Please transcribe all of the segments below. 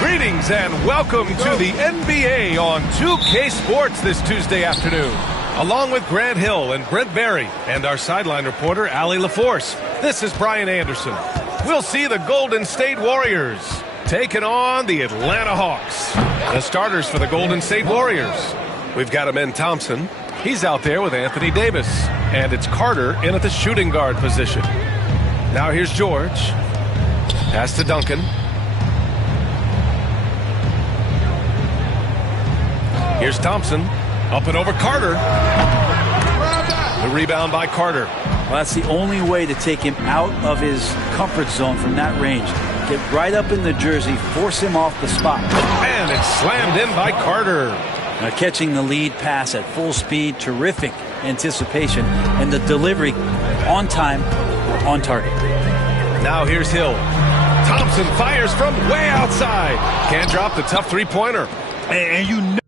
Greetings and welcome to the NBA on 2K Sports this Tuesday afternoon. Along with Grant Hill and Brent Barry and our sideline reporter, Allie LaForce, this is Brian Anderson. We'll see the Golden State Warriors taking on the Atlanta Hawks. The starters for the Golden State Warriors. We've got Amen Thompson. He's out there with Anthony Davis. And it's Carter in at the shooting guard position. Now here's George. Pass to Duncan. Here's Thompson, up and over Carter. The rebound by Carter. Well, that's the only way to take him out of his comfort zone from that range. Get right up in the jersey, force him off the spot. And it's slammed in by Carter. Now catching the lead pass at full speed, terrific anticipation, and the delivery on time, on target. Now here's Hill. Thompson fires from way outside. Can't drop the tough three-pointer. And you know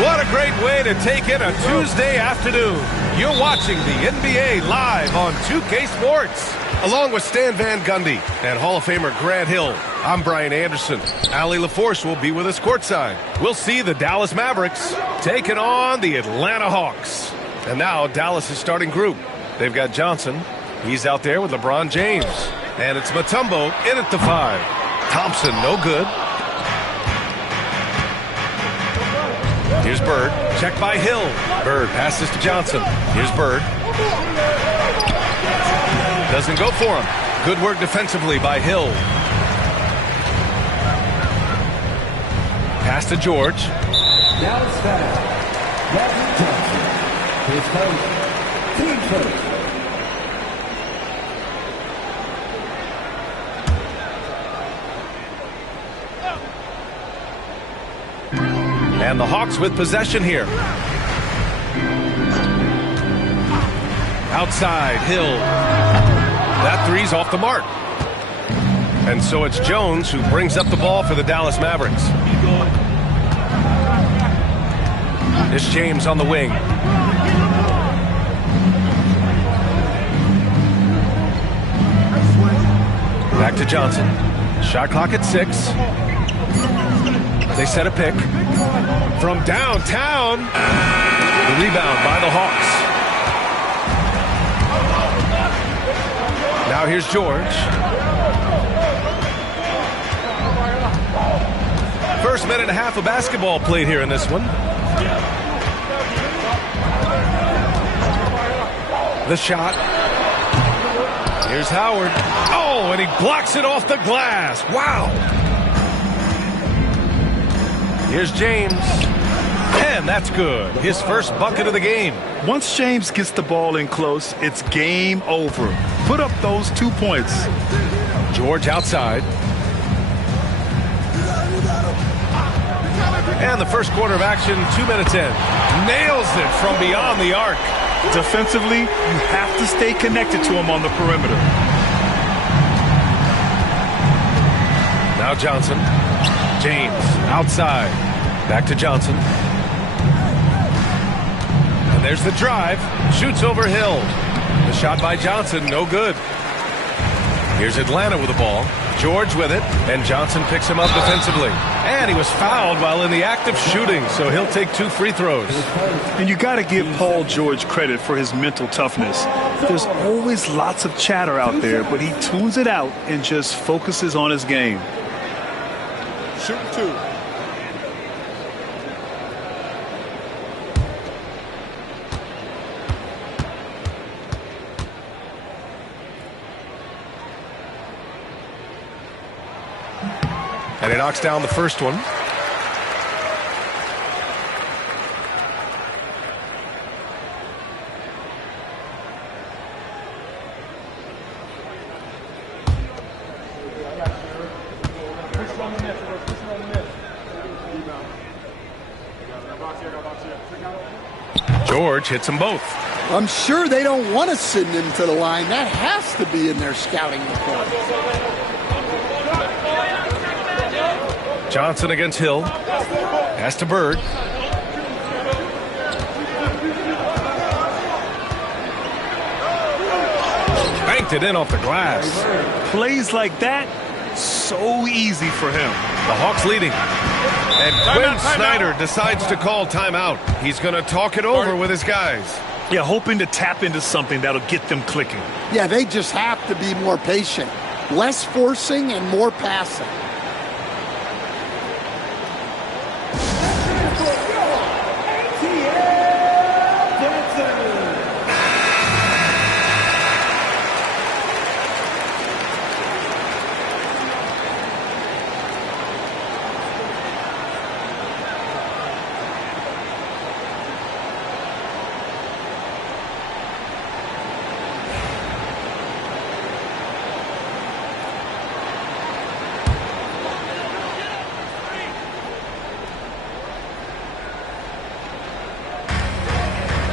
What a great way to take in a Tuesday afternoon. You're watching the NBA live on 2K Sports. Along with Stan Van Gundy and Hall of Famer Grant Hill, I'm Brian Anderson. Allie LaForce will be with us courtside. We'll see the Dallas Mavericks taking on the Atlanta Hawks. And now Dallas' starting group. They've got Johnson. He's out there with LeBron James. And it's Mutombo in at the 5. Thompson, no good. Here's Bird. Checked by Hill. Bird passes to Johnson. Here's Bird. Doesn't go for him. Good work defensively by Hill. Pass to George. Dallas foul. Magic Johnson. His first. Team first. And the Hawks with possession here. Outside, Hill. That three's off the mark. And so it's Jones who brings up the ball for the Dallas Mavericks. It's James on the wing. Back to Johnson. Shot clock at 6. They set a pick. From downtown. The rebound by the Hawks. Now here's George. First minute and a half of basketball played here in this one. The shot. Here's Howard. Oh, and he blocks it off the glass. Wow. Here's James. And that's good. His first bucket of the game. Once James gets the ball in close, it's game over. Put up those 2 points. George outside. And the first quarter of action, 2 minutes in. Nails it from beyond the arc. Defensively, you have to stay connected to him on the perimeter. Now Johnson. James outside. Back to Johnson. And there's the drive. Shoots over Hill. The shot by Johnson, no good. Here's Atlanta with the ball. George with it, and Johnson picks him up defensively. And he was fouled while in the act of shooting, so he'll take 2 free throws. And you got to give Paul George credit for his mental toughness. There's always lots of chatter out there, but he tunes it out and just focuses on his game. Shoot 2. And he knocks down the first one. George hits them both. I'm sure they don't want to send him to the line. That has to be in their scouting report. Johnson against Hill. Pass to Bird. Banked it in off the glass. Plays like that, so easy for him. The Hawks leading. And Quinn Snyder decides to call timeout. He's going to talk it over with his guys. Yeah, hoping to tap into something that'll get them clicking. Yeah, they just have to be more patient. Less forcing and more passing.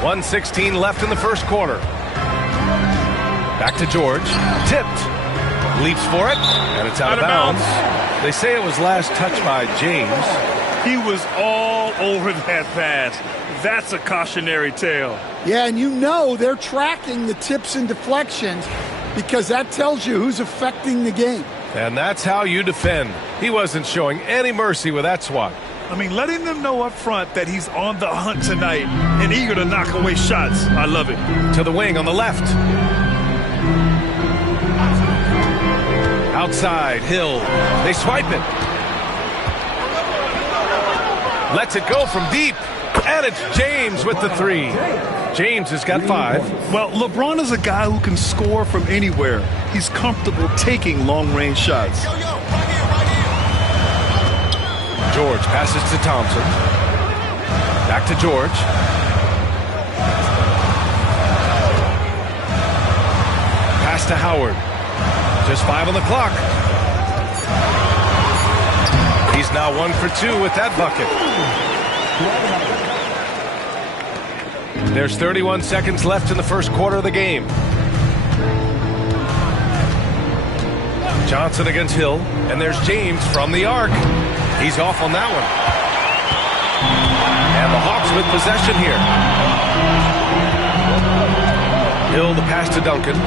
.116 left in the first quarter. Back to George. Tipped. Leaps for it, and it's out of bounds. They say it was last touched by James. He was all over that pass. That's a cautionary tale. Yeah, and you know they're tracking the tips and deflections because that tells you who's affecting the game. And that's how you defend. He wasn't showing any mercy with that swat. I mean, letting them know up front that he's on the hunt tonight and eager to knock away shots. I love it. To the wing on the left. Outside, Hill. They swipe it. Lets it go from deep. And it's James with the 3. James has got 5. Well, LeBron is a guy who can score from anywhere. He's comfortable taking long-range shots. George passes to Thompson. Back to George. Pass to Howard. Just 5 on the clock. He's now 1 for 2 with that bucket. There's 31 seconds left in the first quarter of the game. Johnson against Hill, and there's James from the arc. He's off on that one. And the Hawks with possession here. Hill, the pass to Duncan.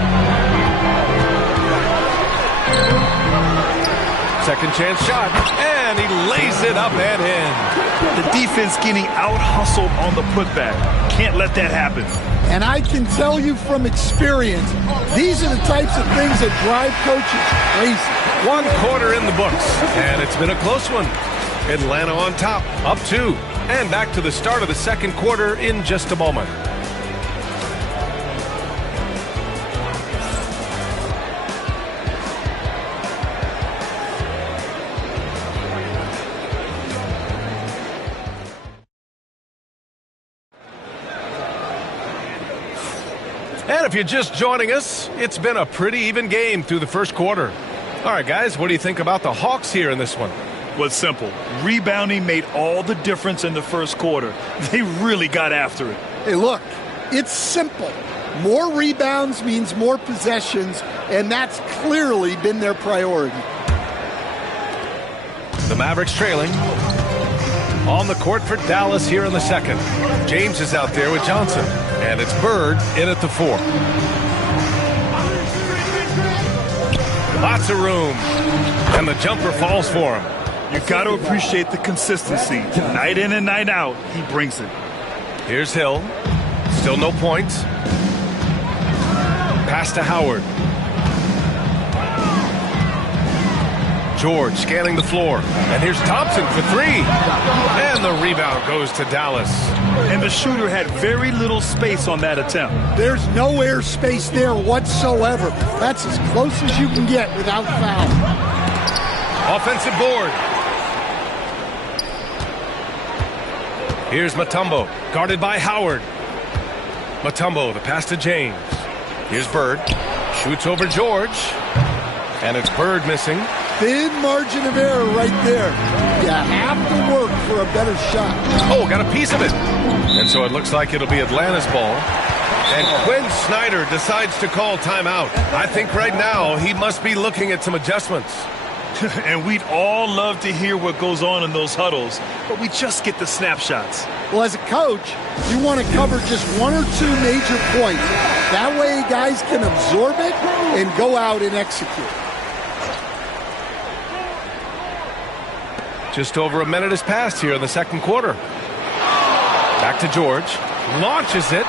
Second chance shot, and he lays it up and in. The defense getting out-hustled on the putback. Can't let that happen. And I can tell you from experience, these are the types of things that drive coaches crazy. 1 quarter in the books, and it's been a close one. Atlanta on top, up 2. And back to the start of the second quarter in just a moment. And if you're just joining us, it's been a pretty even game through the first quarter. All right, guys, what do you think about the Hawks here in this one? Well, it's simple. Rebounding made all the difference in the first quarter. They really got after it. Hey, look, it's simple. More rebounds means more possessions, and that's clearly been their priority. The Mavericks trailing. On the court for Dallas here in the second. James is out there with Johnson. And it's Bird in at the 4. Lots of room. And the jumper falls for him. You got to appreciate the consistency. Night in and night out, he brings it. Here's Hill. Still no points. Pass to Howard. George scanning the floor. And here's Thompson for 3. And the rebound goes to Dallas. And the shooter had very little space on that attempt. There's no air space there whatsoever. That's as close as you can get without foul. Offensive board. Here's Mutombo, guarded by Howard. Mutombo, the pass to James. Here's Bird. Shoots over George. And it's Bird missing. Thin margin of error right there. You have to work for a better shot. Oh, got a piece of it. And so it looks like it'll be Atlanta's ball. And Quinn Snyder decides to call timeout. I think right now he must be looking at some adjustments. And we'd all love to hear what goes on in those huddles, but we just get the snapshots. Well, as a coach, you want to cover just 1 or 2 major points. That way guys can absorb it and go out and execute. Just over a minute has passed here in the second quarter. Back to George. Launches it.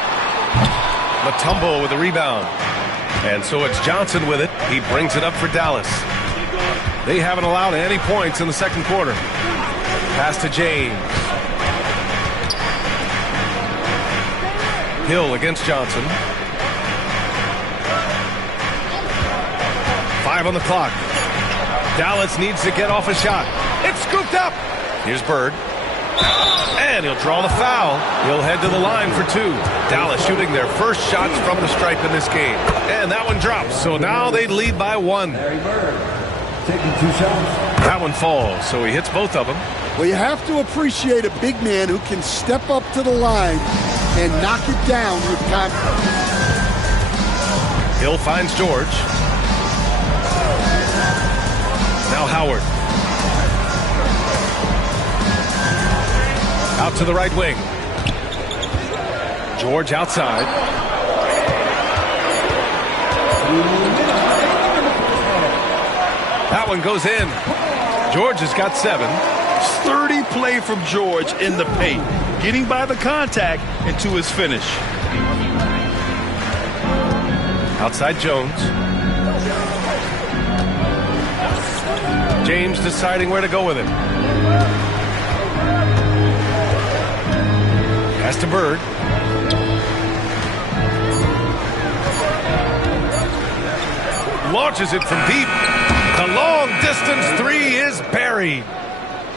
Mutombo with a rebound. And so it's Johnson with it. He brings it up for Dallas. They haven't allowed any points in the second quarter. Pass to James. Hill against Johnson. 5 on the clock. Dallas needs to get off a shot. It's scooped up. Here's Bird. And he'll draw the foul. He'll head to the line for 2. Dallas shooting their first shots from the stripe in this game. And that one drops. So now they lead by 1. Larry Bird taking 2 shots. That one falls, so he hits both of them. Well, you have to appreciate a big man who can step up to the line and knock it down with confidence. Hill finds George. Now Howard. Out to the right wing. George outside. That one goes in. George has got 7. Sturdy play from George in the paint, getting by the contact and to his finish. Outside Jones. James deciding where to go with it. Pass to Bird. Launches it from deep. The long distance 3 is buried.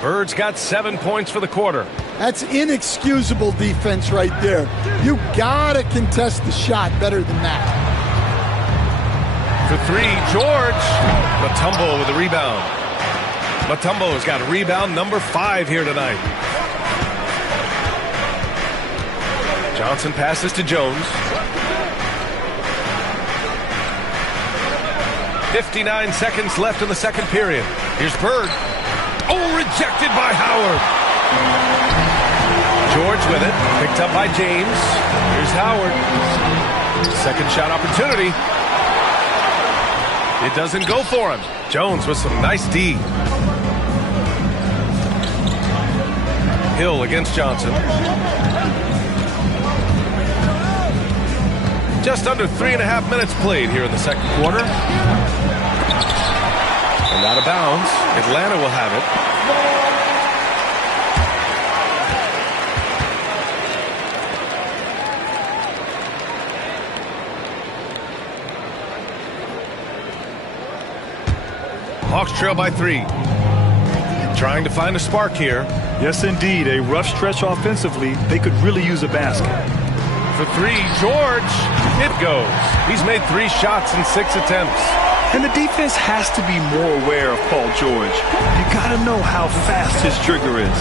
Bird's got 7 points for the quarter. That's inexcusable defense right there. You gotta contest the shot better than that. For 3, George. Mutombo with the rebound. Mutombo's got rebound number 5 here tonight. Johnson passes to Jones. 59 seconds left in the second period. Here's Bird. Oh, rejected by Howard. George with it. Picked up by James. Here's Howard. Second shot opportunity. It doesn't go for him. Jones with some nice D. Hill against Johnson. Just under 3.5 minutes played here in the second quarter. And out of bounds. Atlanta will have it. Hawks trail by 3. Trying to find a spark here. Yes, indeed. A rough stretch offensively. They could really use a basket. For 3, George. It goes. He's made 3 shots in 6 attempts. And the defense has to be more aware of Paul George. You got to know how fast his trigger is.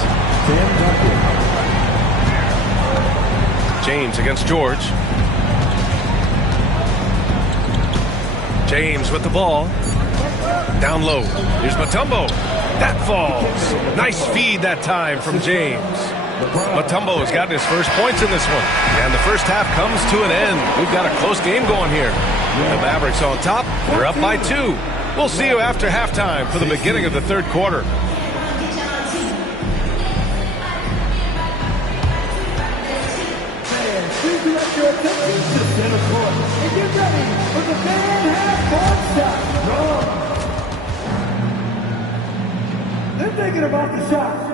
James against George. James with the ball. Down low. Here's Mutombo. That falls. Nice feed that time from James. Mutombo has gotten his first points in this one. And the first half comes to an end. We've got a close game going here. The Mavericks on top. They're up by 2. We'll see you after halftime for the beginning of the third quarter. Please direct your attention to center court and get ready for the fan half-court shot. They're thinking about the shot.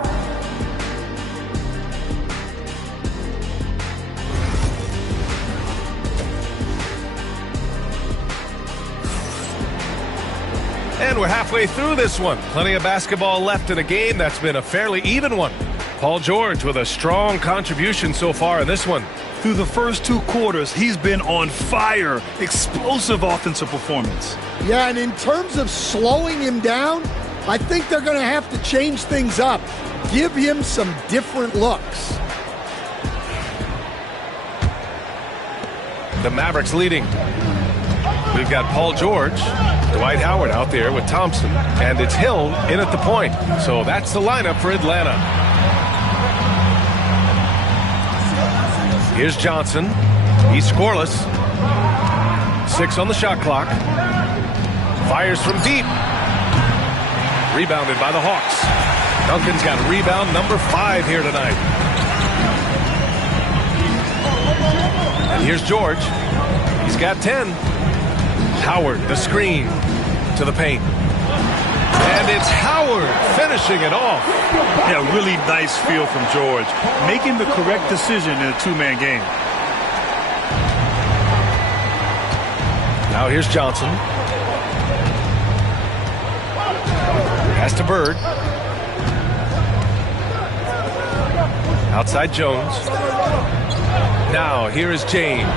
And we're halfway through this one. Plenty of basketball left in a game that's been a fairly even one. Paul George with a strong contribution so far in this one. Through the first 2 quarters, he's been on fire. Explosive offensive performance. Yeah, and in terms of slowing him down, I think they're going to have to change things up. Give him some different looks. The Mavericks leading. We've got Paul George, Dwight Howard out there with Thompson, and it's Hill in at the point. So that's the lineup for Atlanta. Here's Johnson. He's scoreless. 6 on the shot clock. Fires from deep. Rebounded by the Hawks. Duncan's got rebound number 5 here tonight. And here's George. He's got 10. Howard, the screen to the paint. And it's Howard finishing it off. Yeah, really nice feel from George. Making the correct decision in a 2-man game. Now here's Johnson. Pass to Bird. Outside Jones. Now here is James.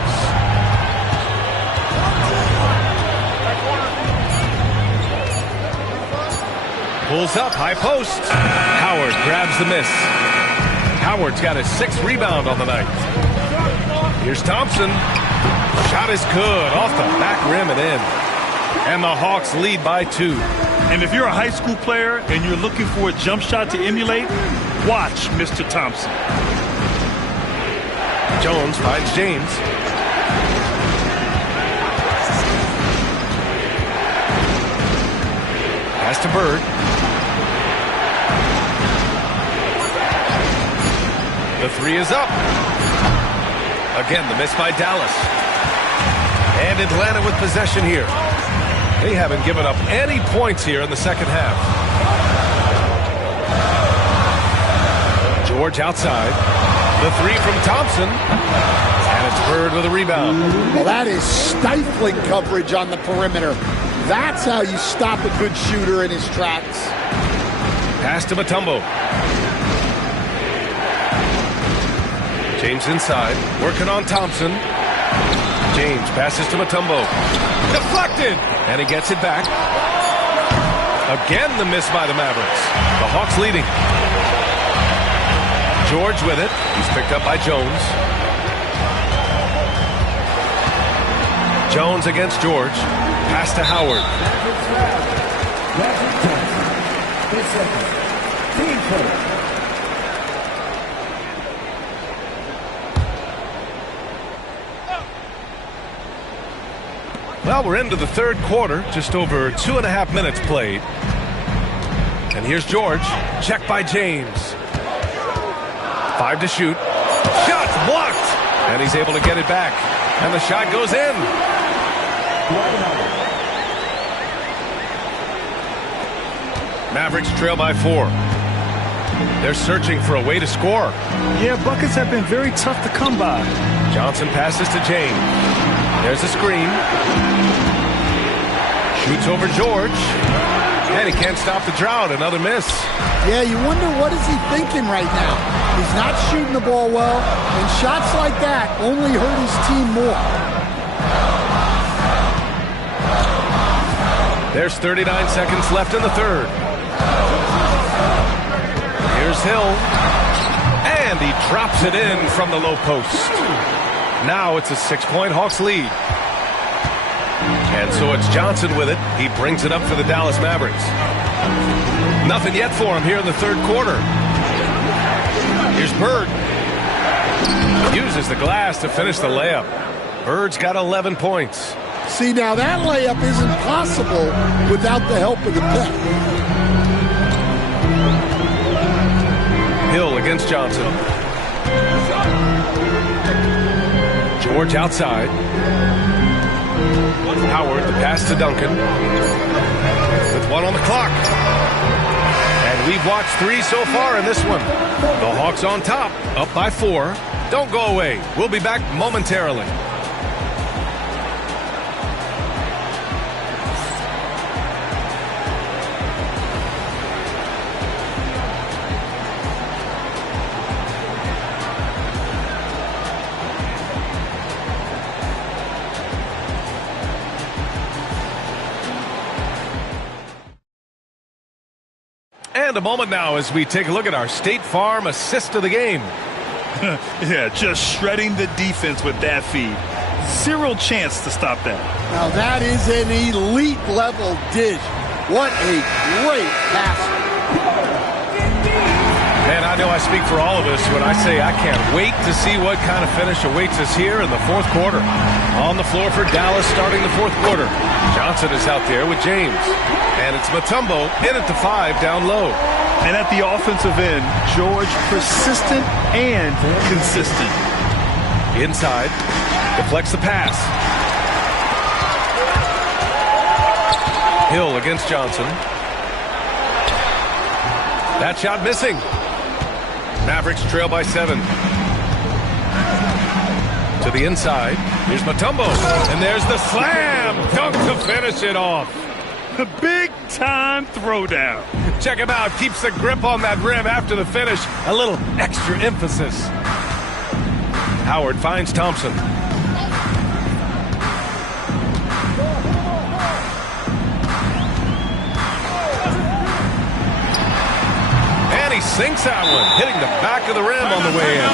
Pulls up, high post. Howard grabs the miss. Howard's got his 6th rebound on the night. Here's Thompson. Shot is good, off the back rim and in. And the Hawks lead by 2. And if you're a high school player and you're looking for a jump shot to emulate, watch Mr. Thompson. Jones finds James. Pass to Bird. The 3 is up. Again, the miss by Dallas. And Atlanta with possession here. They haven't given up any points here in the second half. George outside. The 3 from Thompson. And it's Bird with a rebound. Well, that is stifling coverage on the perimeter. That's how you stop a good shooter in his tracks. Pass to Mutombo. James inside, working on Thompson. James passes to Mutombo. Deflected! And he gets it back. Again, the miss by the Mavericks. The Hawks leading. George with it. He's picked up by Jones. Jones against George. Pass to Howard. Well, we're into the third quarter, just over 2.5 minutes played. And here's George, checked by James. 5 to shoot. Shot blocked, and he's able to get it back. And the shot goes in. Mavericks trail by 4. They're searching for a way to score. Yeah, buckets have been very tough to come by. Johnson passes to James. There's a screen. Shoots over George. And he can't stop the drought. Another miss. Yeah, you wonder what is he thinking right now. He's not shooting the ball well, and shots like that only hurt his team more. There's 39 seconds left in the third. Here's Hill. And he drops it in from the low post. Now it's a 6-point Hawks lead. And so it's Johnson with it. He brings it up for the Dallas Mavericks. Nothing yet for him here in the third quarter. Here's Bird. Uses the glass to finish the layup. Bird's got 11 points. See, now that layup isn't possible without the help of the pick. Hill against Johnson. George outside. Howard, the pass to Duncan. With 1 on the clock. And we've watched 3 so far in this one. The Hawks on top, up by 4. Don't go away. We'll be back momentarily. And a moment now as we take a look at our State Farm assist of the game. Yeah, just shredding the defense with that feed. Zero chance to stop that. Now that is an elite level dish. What a great passer. Man, I know I speak for all of us when I say I can't wait to see what kind of finish awaits us here in the fourth quarter. On the floor for Dallas starting the fourth quarter. Johnson is out there with James. And it's Mutombo in at the 5 down low. And at the offensive end, George persistent and consistent. Inside, deflects the pass. Hill against Johnson. That shot missing. Mavericks trail by 7. To the inside. Here's Mutombo. And there's the slam dunk to finish it off. The big-time throwdown. Check him out. Keeps the grip on that rim after the finish. A little extra emphasis. Howard finds Thompson. And he sinks that one, hitting the back of the rim on the way in.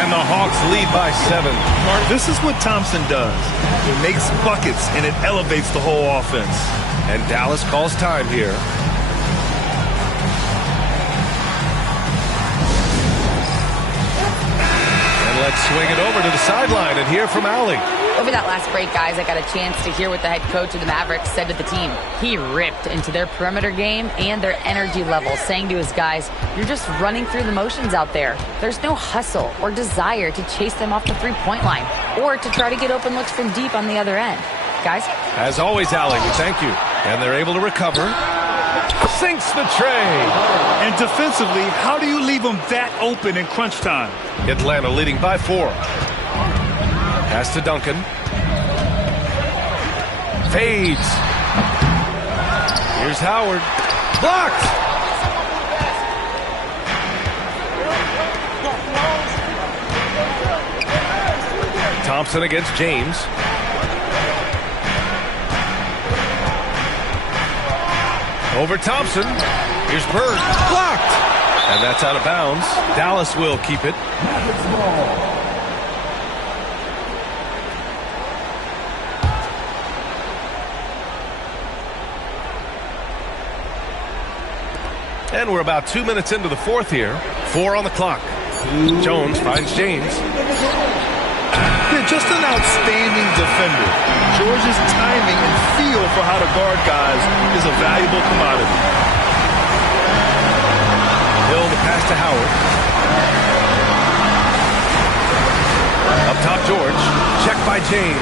And the Hawks lead by 7. This is what Thompson does. He makes buckets, and it elevates the whole offense. And Dallas calls time here. And let's swing it over to the sideline and hear from Allie. Over that last break, guys, I got a chance to hear what the head coach of the Mavericks said to the team. He ripped into their perimeter game and their energy level, saying to his guys, you're just running through the motions out there. There's no hustle or desire to chase them off the three-point line or to try to get open looks from deep on the other end. Guys? As always, Allie, we thank you. And they're able to recover. Sinks the tray. And defensively, how do you leave them that open in crunch time? Atlanta leading by 4. Pass to Duncan. Fades. Here's Howard. Blocked. Thompson against James. Over Thompson. Here's Bird. Blocked. And that's out of bounds. Dallas will keep it. And we're about 2 minutes into the fourth here. 4 on the clock. Jones finds James. Yeah, just an outstanding defender. George's timing and feel for how to guard guys is a valuable commodity. Hill the pass to Howard. Up top, George. Check by James.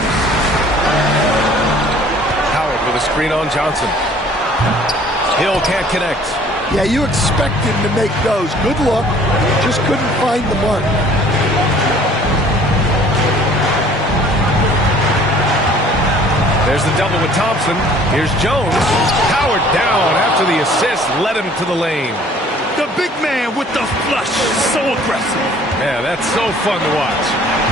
Howard with a screen on Johnson. Hill can't connect. Yeah, you expect him to make those. Good look. Just couldn't find the mark. There's the double with Thompson. Here's Jones. Howard down after the assist led him to the lane. The big man with the flush. So aggressive. Yeah, that's so fun to watch.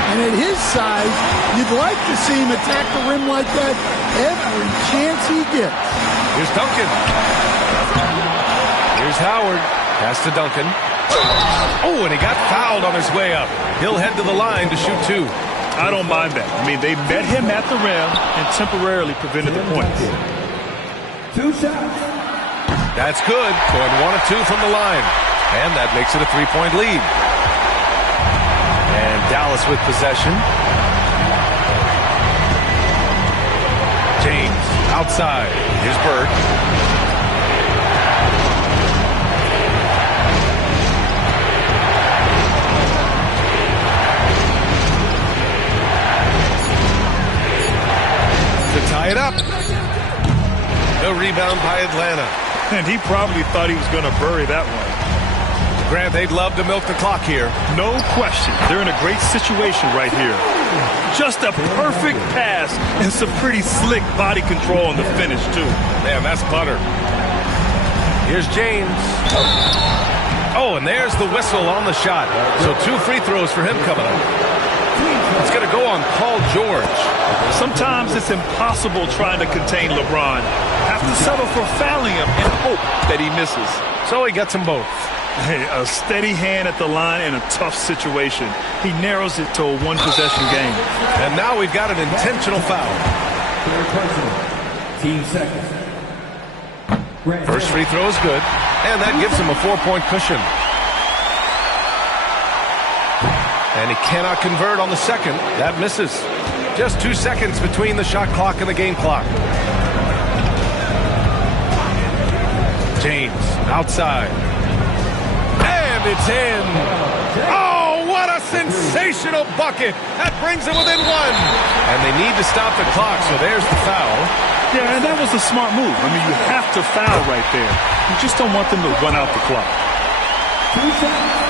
And at his size, you'd like to see him attack the rim like that every chance he gets. Here's Duncan. Here's Howard. Pass to Duncan. Oh, and he got fouled on his way up. He'll head to the line to shoot two. I don't mind that. I mean, they met him at the rim and temporarily prevented the points. 2 shots. That's good. Going 1 of 2 from the line. And that makes it a 3-point lead. And Dallas with possession. James outside. Here's Bird. To tie it up. The rebound by Atlanta. And he probably thought he was going to bury that one. Grant, they'd love to milk the clock here. No question. They're in a great situation right here. Just a perfect pass and some pretty slick body control on the finish, too. Man, that's butter. Here's James. Oh, and there's the whistle on the shot. So 2 free throws for him coming up. It's going to go on Paul George. Sometimes it's impossible trying to contain LeBron. Have to settle for fouling him and hope that he misses. So he gets them both. Hey, a steady hand at the line in a tough situation. He narrows it to a one-possession game. And now we've got an intentional foul. Team seconds. First free throw is good, and that gives him a 4-point cushion. And he cannot convert on the second. That misses. Just 2 seconds between the shot clock and the game clock. James outside. And it's in. Oh, what a sensational bucket. That brings them within 1. And they need to stop the clock, so there's the foul. Yeah, and that was a smart move. I mean, you have to foul right there. You just don't want them to run out the clock. 2 shots.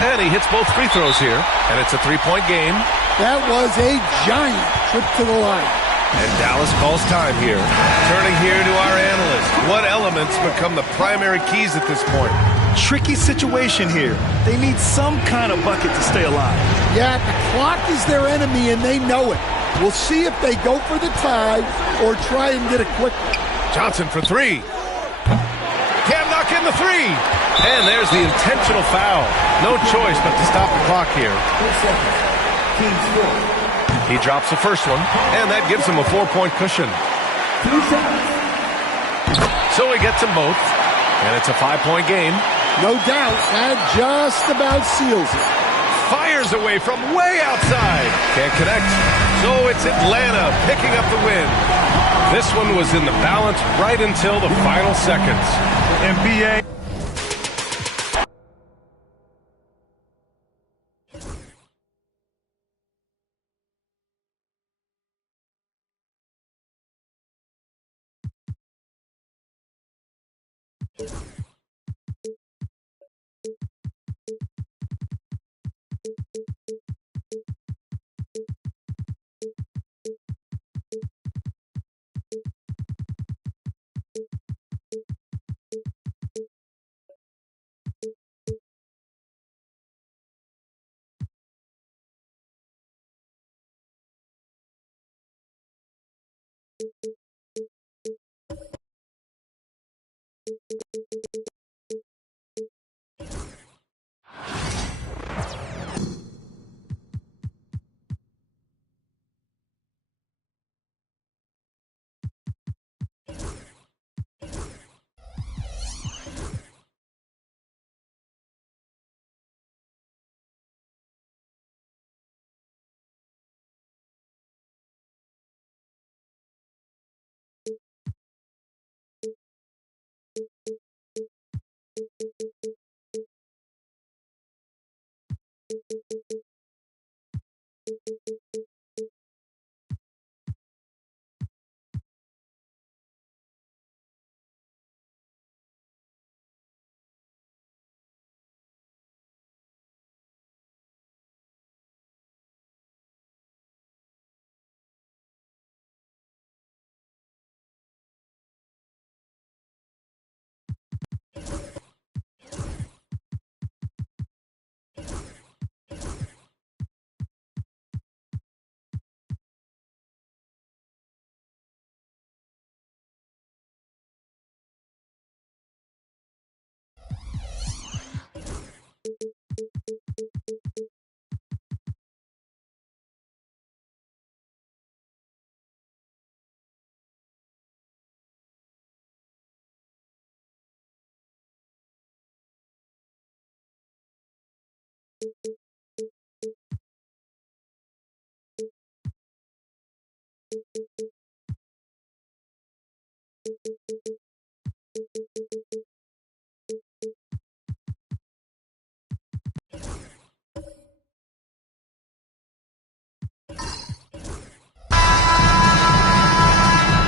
And he hits both free throws here, and it's a 3-point game. That was a giant trip to the line. And Dallas calls time here. Turning here to our analyst. What elements become the primary keys at this point? Tricky situation here. They need some kind of bucket to stay alive. Yeah, the clock is their enemy, and they know it. We'll see if they go for the tie or try and get it quick. Johnson for 3. Can't knock in the 3. And there's the intentional foul. No choice but to stop the clock here. 4 seconds. Team score. He drops the first one, and that gives him a 4-point cushion. 2 shots. So he gets them both, and it's a 5-point game. No doubt, that just about seals it. Fires away from way outside. Can't connect. So it's Atlanta picking up the win. This one was in the balance right until the final seconds. NBA.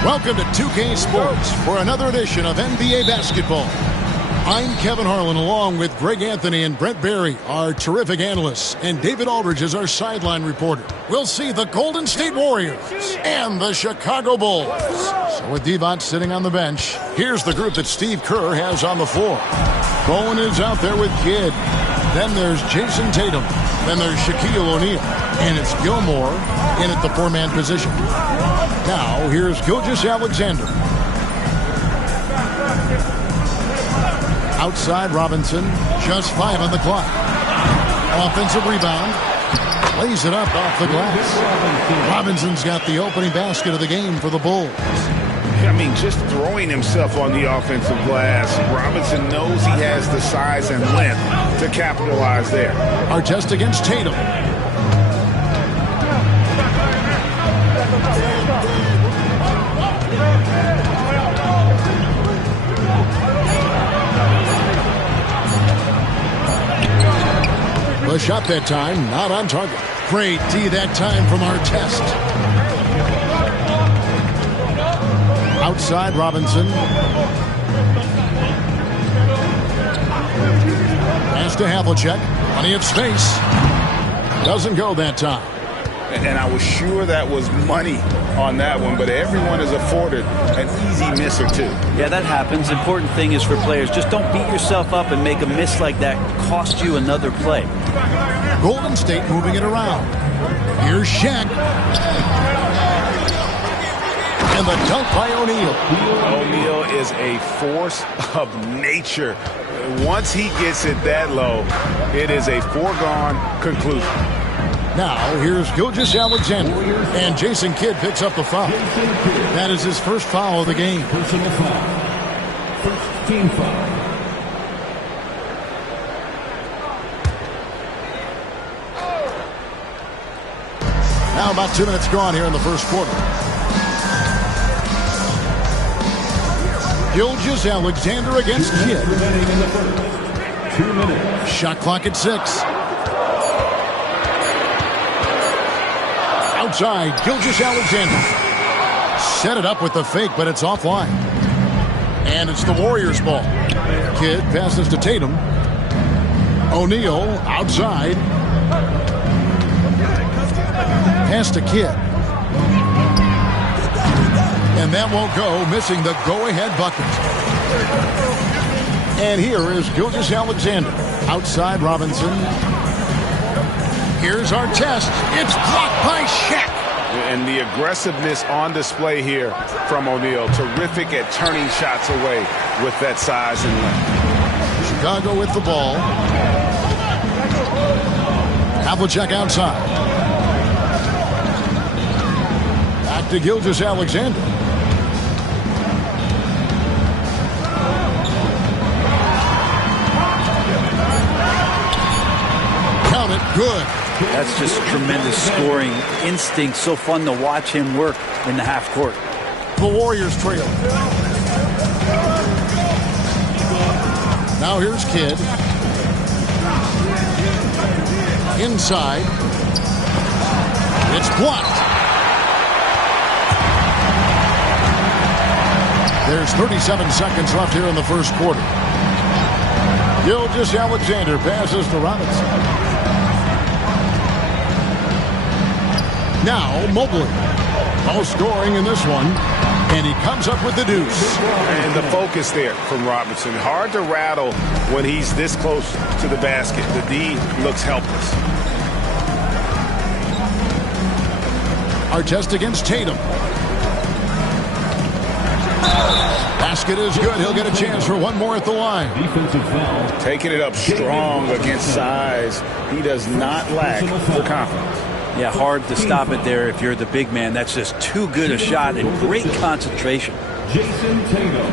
Welcome to 2K Sports for another edition of NBA basketball. I'm Kevin Harlan along with Greg Anthony and Brent Barry, our terrific analysts, and David Aldridge is our sideline reporter. We'll see the Golden State Warriors and the Chicago Bulls. So with Devont sitting on the bench, here's the group that Steve Kerr has on the floor. Bowen is out there with Kidd. Then there's Jason Tatum. Then there's Shaquille O'Neal. And it's Gilmore in at the four-man position. Now, here's Gilgeous-Alexander. Outside Robinson, just 5 on the clock. Offensive rebound. Lays it up off the glass. Robinson's got the opening basket of the game for the Bulls. I mean, just throwing himself on the offensive glass. Robinson knows he has the size and length to capitalize there. Artest against Tatum. The shot that time, not on target. Great D that time from Artest. Outside Robinson. Pass to Havlicek. Plenty of space. Doesn't go that time. And I was sure that was money on that one, but everyone is afforded an easy miss or two. Yeah, that happens. Important thing is for players, just don't beat yourself up and make a miss like that cost you another play. Golden State moving it around. Here's Shaq. And the dunk by O'Neal. O'Neal is a force of nature. Once he gets it that low, it is a foregone conclusion. Now, here's Gilgeous-Alexander. And Jason Kidd picks up the foul. That is his first foul of the game. Personal foul. First team foul. Now about 2 minutes gone here in the first quarter. Gilgeous-Alexander against Kidd. 2 minutes. Shot clock at 6. Outside, Gilgeous-Alexander. Set it up with the fake, but it's offline. And it's the Warriors' ball. Kidd passes to Tatum. O'Neal outside. Pass to Kidd. And that won't go, missing the go-ahead bucket. And here is Gilgeous-Alexander. Outside Robinson. Here's Artest. It's blocked by Shaq. And the aggressiveness on display here from O'Neal. Terrific at turning shots away with that size and length. Chicago with the ball. Havlicek outside. Back to Gilgeous-Alexander. Count it, good. That's just tremendous scoring instinct. So fun to watch him work in the half court. The Warriors trail. Now here's Kidd. Inside. It's blocked. There's 37 seconds left here in the first quarter. Gilgeous-Alexander passes to Robinson. Now Mobley. No scoring in this one. And he comes up with the deuce. And the focus there from Robinson. Hard to rattle when he's this close to the basket. The D looks helpless. Artest against Tatum. Basket is good. He'll get a chance for one more at the line. Defensive foul. Taking it up strong against size. He does not lack the confidence. Yeah, hard to stop it there if you're the big man. That's just too good a shot and great concentration. Jason Tatum.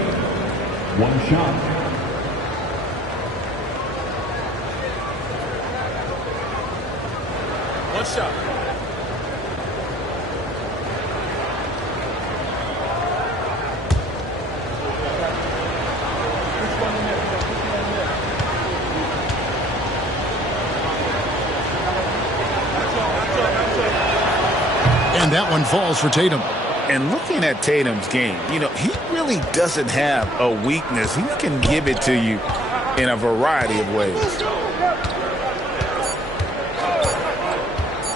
One shot. One shot. And that one falls for Tatum. And looking at Tatum's game, you know, he really doesn't have a weakness. He can give it to you in a variety of ways.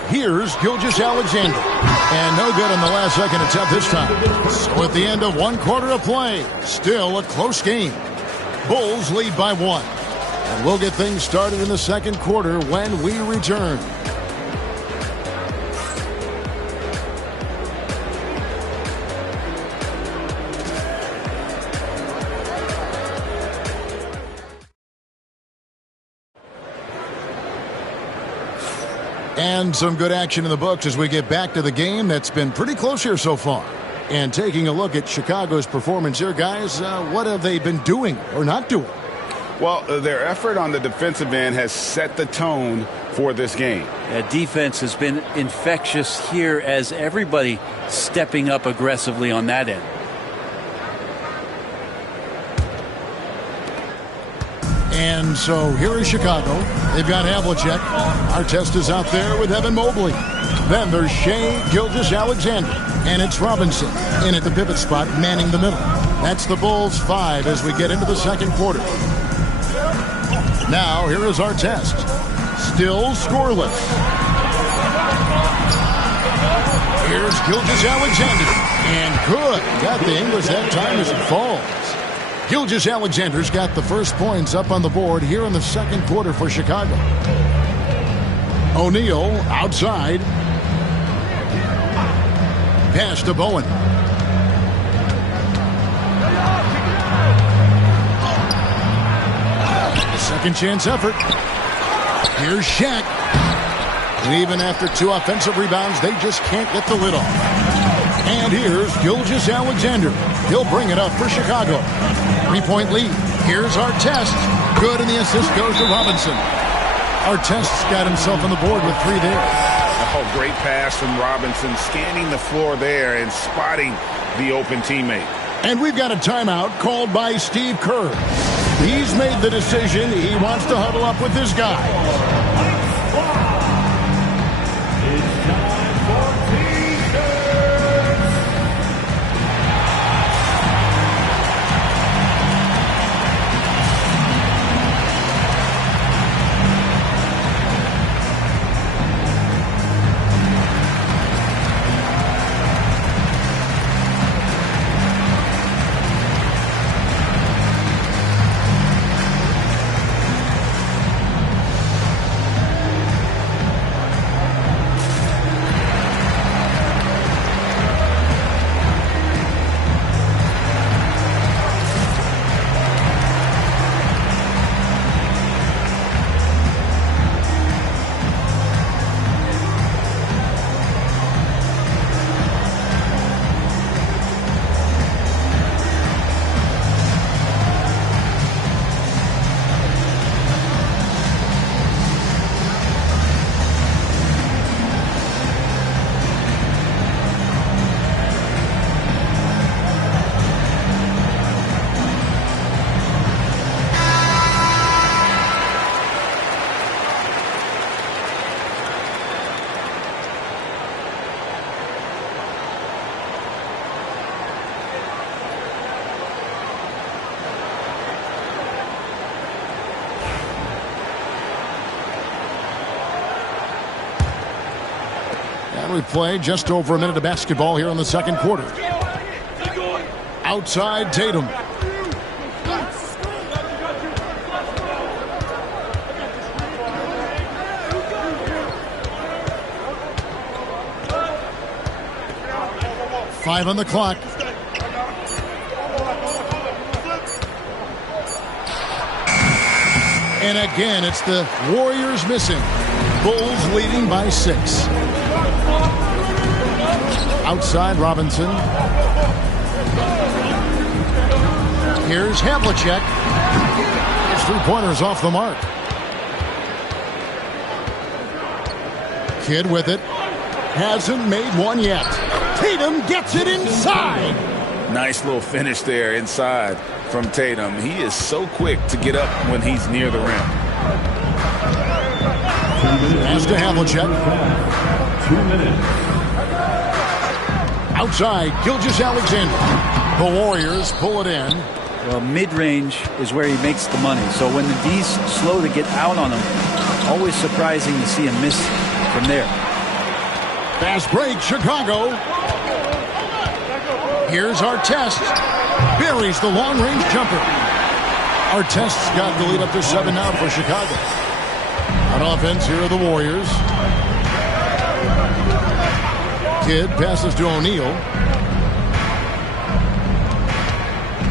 Here's Gilgeous-Alexander. And no good on the last second attempt this time. So at the end of one quarter of play, still a close game. Bulls lead by 1. And we'll get things started in the second quarter when we return. And some good action in the books as we get back to the game that's been pretty close here so far. And taking a look at Chicago's performance here, guys, what have they been doing or not doing? Well, their effort on the defensive end has set the tone for this game. Defense has been infectious here as everybody stepping up aggressively on that end. And so here is Chicago. They've got Havlicek. Artest is out there with Evan Mobley. Then there's Shai Gilgeous-Alexander. And it's Robinson in at the pivot spot, manning the middle. That's the Bulls 5 as we get into the second quarter. Now here is Artest. Still scoreless. Here's Gilgeous-Alexander. And good. Got the English that time as it falls. Gilgeous-Alexander's got the first points up on the board here in the second quarter for Chicago. O'Neal outside. Pass to Bowen. A second chance effort. Here's Shaq. And even after 2 offensive rebounds, they just can't get the lid off. And here's Gilgeous-Alexander. He'll bring it up for Chicago. 3-point lead. Here's Artest. Good, and the assist goes to Robinson. Artest's got himself on the board with 3 there. Oh, great pass from Robinson, scanning the floor there and spotting the open teammate. And we've got a timeout called by Steve Kerr. He's made the decision. He wants to huddle up with his guys. we play just over a minute of basketball here in the second quarter. Outside Tatum. Five on the clock. And again, it's the Warriors missing. Bulls leading by 6. Outside Robinson. Here's Havlicek. His 3-pointers off the mark. Kidd with it. Hasn't made one yet. Tatum gets it inside. Nice little finish there inside from Tatum. He is so quick to get up when he's near the rim. Pass to Havlicek. 2 minutes. Outside, Gilgeous-Alexander. The Warriors pull it in. Well, mid-range is where he makes the money. So when the D's slow to get out on him, always surprising to see him miss from there. Fast break, Chicago. Here's Artest. Buries the long-range jumper. Artest's got the lead up to 7 now for Chicago. On offense, here are the Warriors. Kidd passes to O'Neal.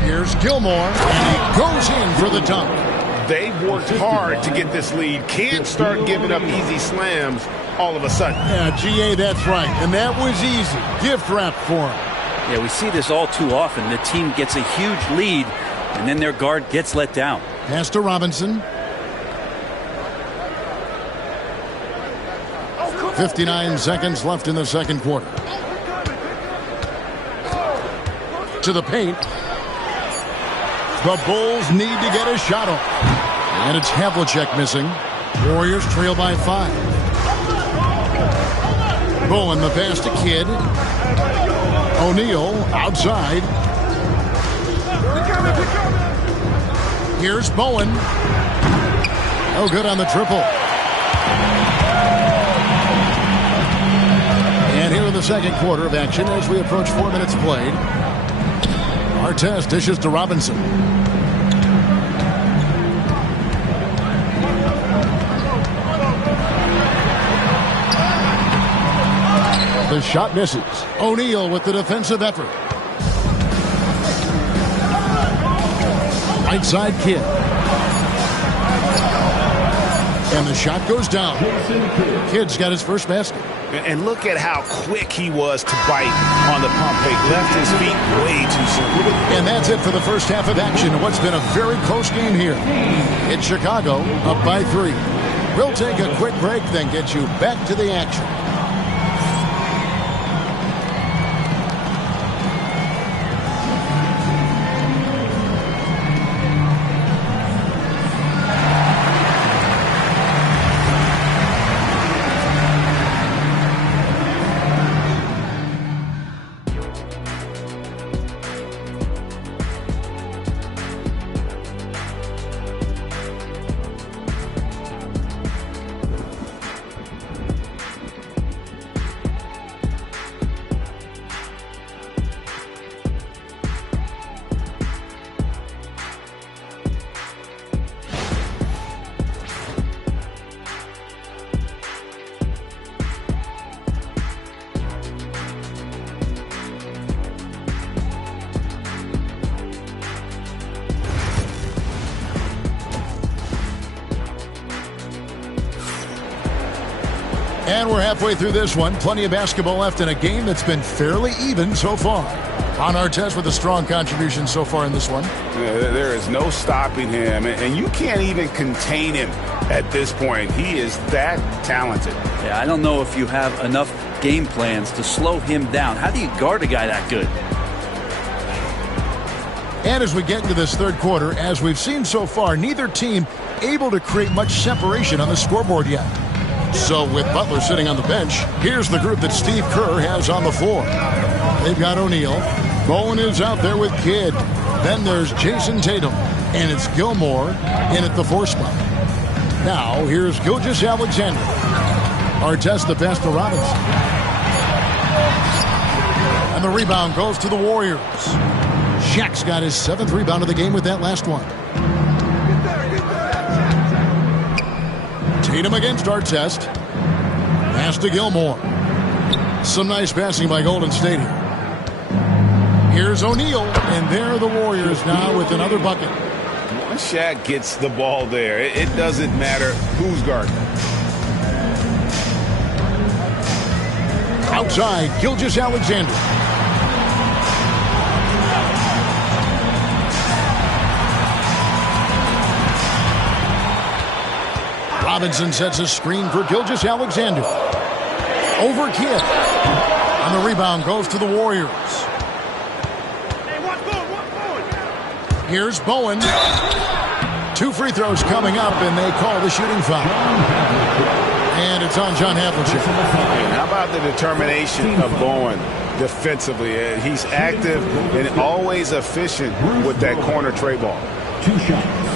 Here's Gilmore, and he goes in for the dunk. They've worked hard to get this lead. Can't start giving up easy slams all of a sudden. Yeah, GA, that's right. And that was easy. Gift wrap for him. Yeah, we see this all too often. The team gets a huge lead, and then their guard gets let down. Pass to Robinson. 59 seconds left in the second quarter. To the paint. The Bulls need to get a shot off. And it's Havlicek missing. Warriors trail by 5. Bowen the pass to Kidd. O'Neal outside. Here's Bowen. No good on the triple. And here in the second quarter of action as we approach 4 minutes played. Artest dishes to Robinson. The shot misses. O'Neal with the defensive effort. Right side Kidd. And the shot goes down. Kidd's got his first basket. And look at how quick he was to bite on the pump fake. Left his feet way too soon. And that's it for the first half of action. What's been a very close game here. It's Chicago up by 3. We'll take a quick break, then get you back to the action. And we're halfway through this one. Plenty of basketball left in a game that's been fairly even so far. On Artest with a strong contribution so far in this one. There is no stopping him, and you can't even contain him at this point. He is that talented. Yeah, I don't know if you have enough game plans to slow him down. How do you guard a guy that good? And as we get into this third quarter, as we've seen so far, neither team able to create much separation on the scoreboard yet. So with Butler sitting on the bench, here's the group that Steve Kerr has on the floor. They've got O'Neal. Bowen is out there with Kidd. Then there's Jason Tatum. And it's Gilmore in at the 4 spot. Now here's Gilgeous-Alexander. Artest the pass to Robinson. And the rebound goes to the Warriors. Shaq's got his 7th rebound of the game with that last one. Tatum against Artest. Pass to Gilmore. Some nice passing by Golden State here. Here's O'Neal, and there are the Warriors now with another bucket. Once Shaq gets the ball there, it doesn't matter who's guarding. Outside, Gilgeous-Alexander. Robinson sets a screen for Gilgeous-Alexander. Over Kidd. And the rebound goes to the Warriors. Here's Bowen. 2 free throws coming up, and they call the shooting foul. And it's on John Havlicek. How about the determination of Bowen defensively? He's active and always efficient with that corner tray ball. 2 shots.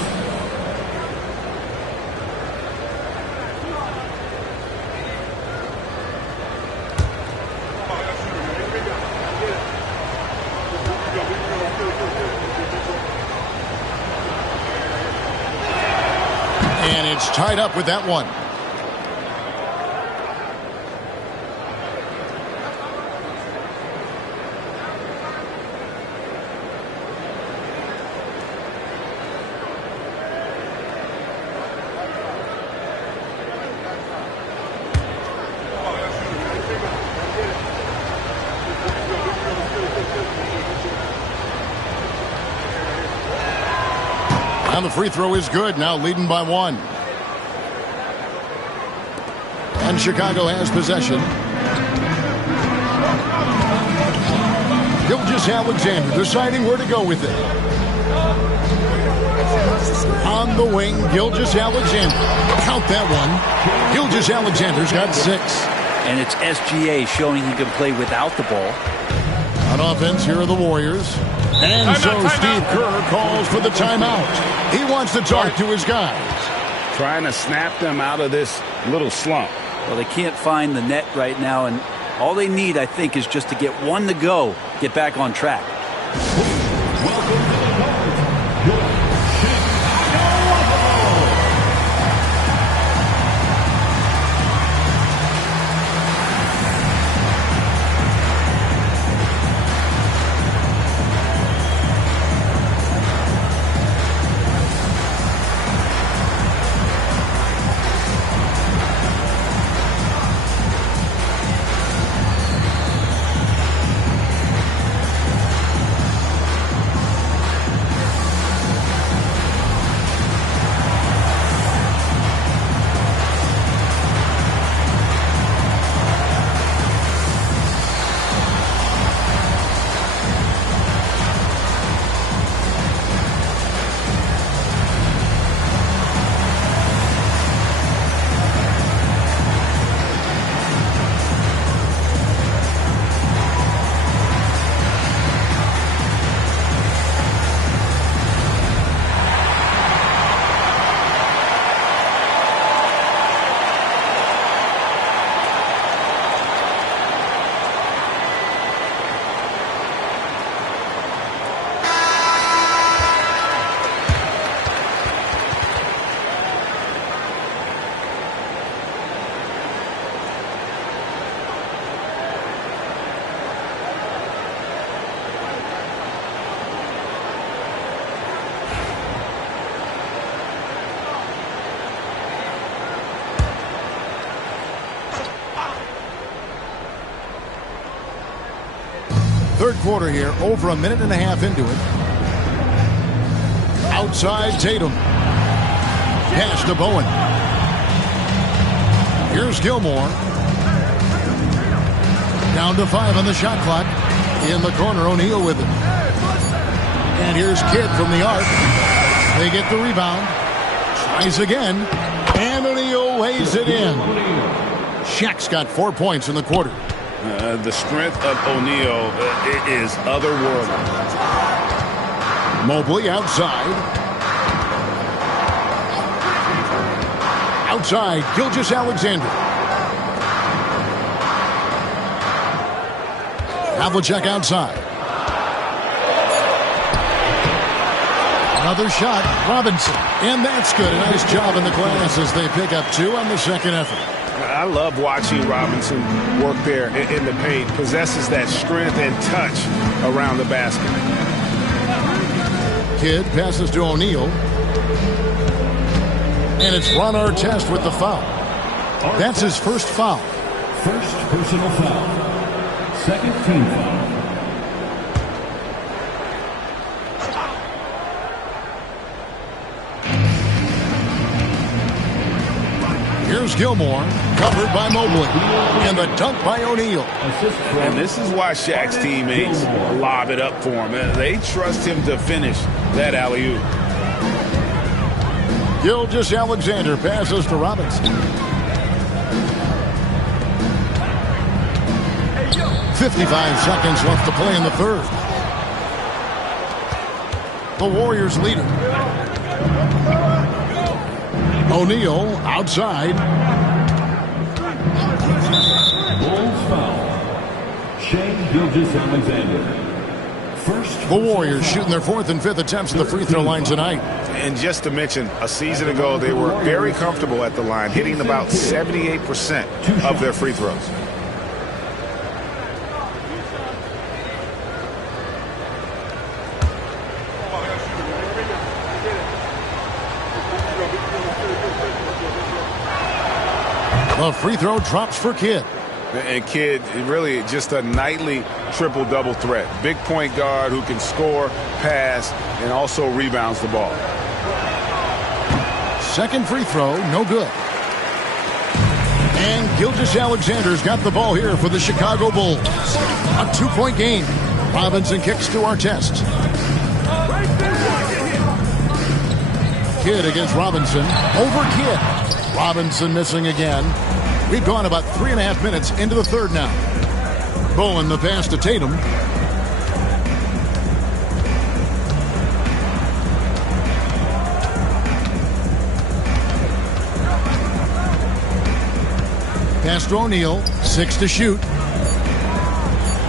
And it's tied up with that one. And the free throw is good, now leading by 1. And Chicago has possession. Gilgeous-Alexander deciding where to go with it. On the wing, Gilgeous-Alexander. Count that one. Gilgeous-Alexander's got 6. And it's SGA showing he can play without the ball. On offense, here are the Warriors. And so Steve Kerr calls for the timeout. He wants to talk to his guys. Trying to snap them out of this little slump. Well, they can't find the net right now, and all they need, I think, is just to get one to go, get back on track. Third quarter here, over a minute and a half into it. Outside Tatum. Pass to Bowen. Here's Gilmore. Down to 5 on the shot clock. In the corner, O'Neal with it. And here's Kidd from the arc. They get the rebound. Tries again. And O'Neal lays it in. Shaq's got 4 points in the quarter. The strength of O'Neal is otherworldly. Mobley outside. Outside, Gilgeous-Alexander. Havlicek outside. Another shot, Robinson, and that's good. A nice job in the glass as they pick up 2 on the second effort. I love watching Robinson work there in the paint. Possesses that strength and touch around the basket. Kidd passes to O'Neal. And it's Ron Artest with the foul. That's his first foul. First personal foul. Second team foul. Here's Gilmore, covered by Mobley, and the dunk by O'Neal. And this is why Shaq's teammates lob it up for him. They trust him to finish that alley-oop. Gilgeous-Alexander passes to Robinson. 55 seconds left to play in the third. The Warriors lead it. O'Neal outside. Bulls foul. Shai Gilgeous-Alexander. The Warriors shooting their 4th and 5th attempts at the free throw line tonight. And just to mention, a season ago, they were very comfortable at the line, hitting about 78% of their free throws. The free throw drops for Kidd. And Kidd, really just a nightly triple-double threat. Big point guard who can score, pass, and also rebounds the ball. Second free throw, no good. And Gilgeous-Alexander's got the ball here for the Chicago Bulls. A 2-point game. Robinson kicks to Artest. Kidd against Robinson. Over Kidd. Robinson missing again. We've gone about 3.5 minutes into the third now. Bowen the pass to Tatum. Pass to O'Neal. 6 to shoot.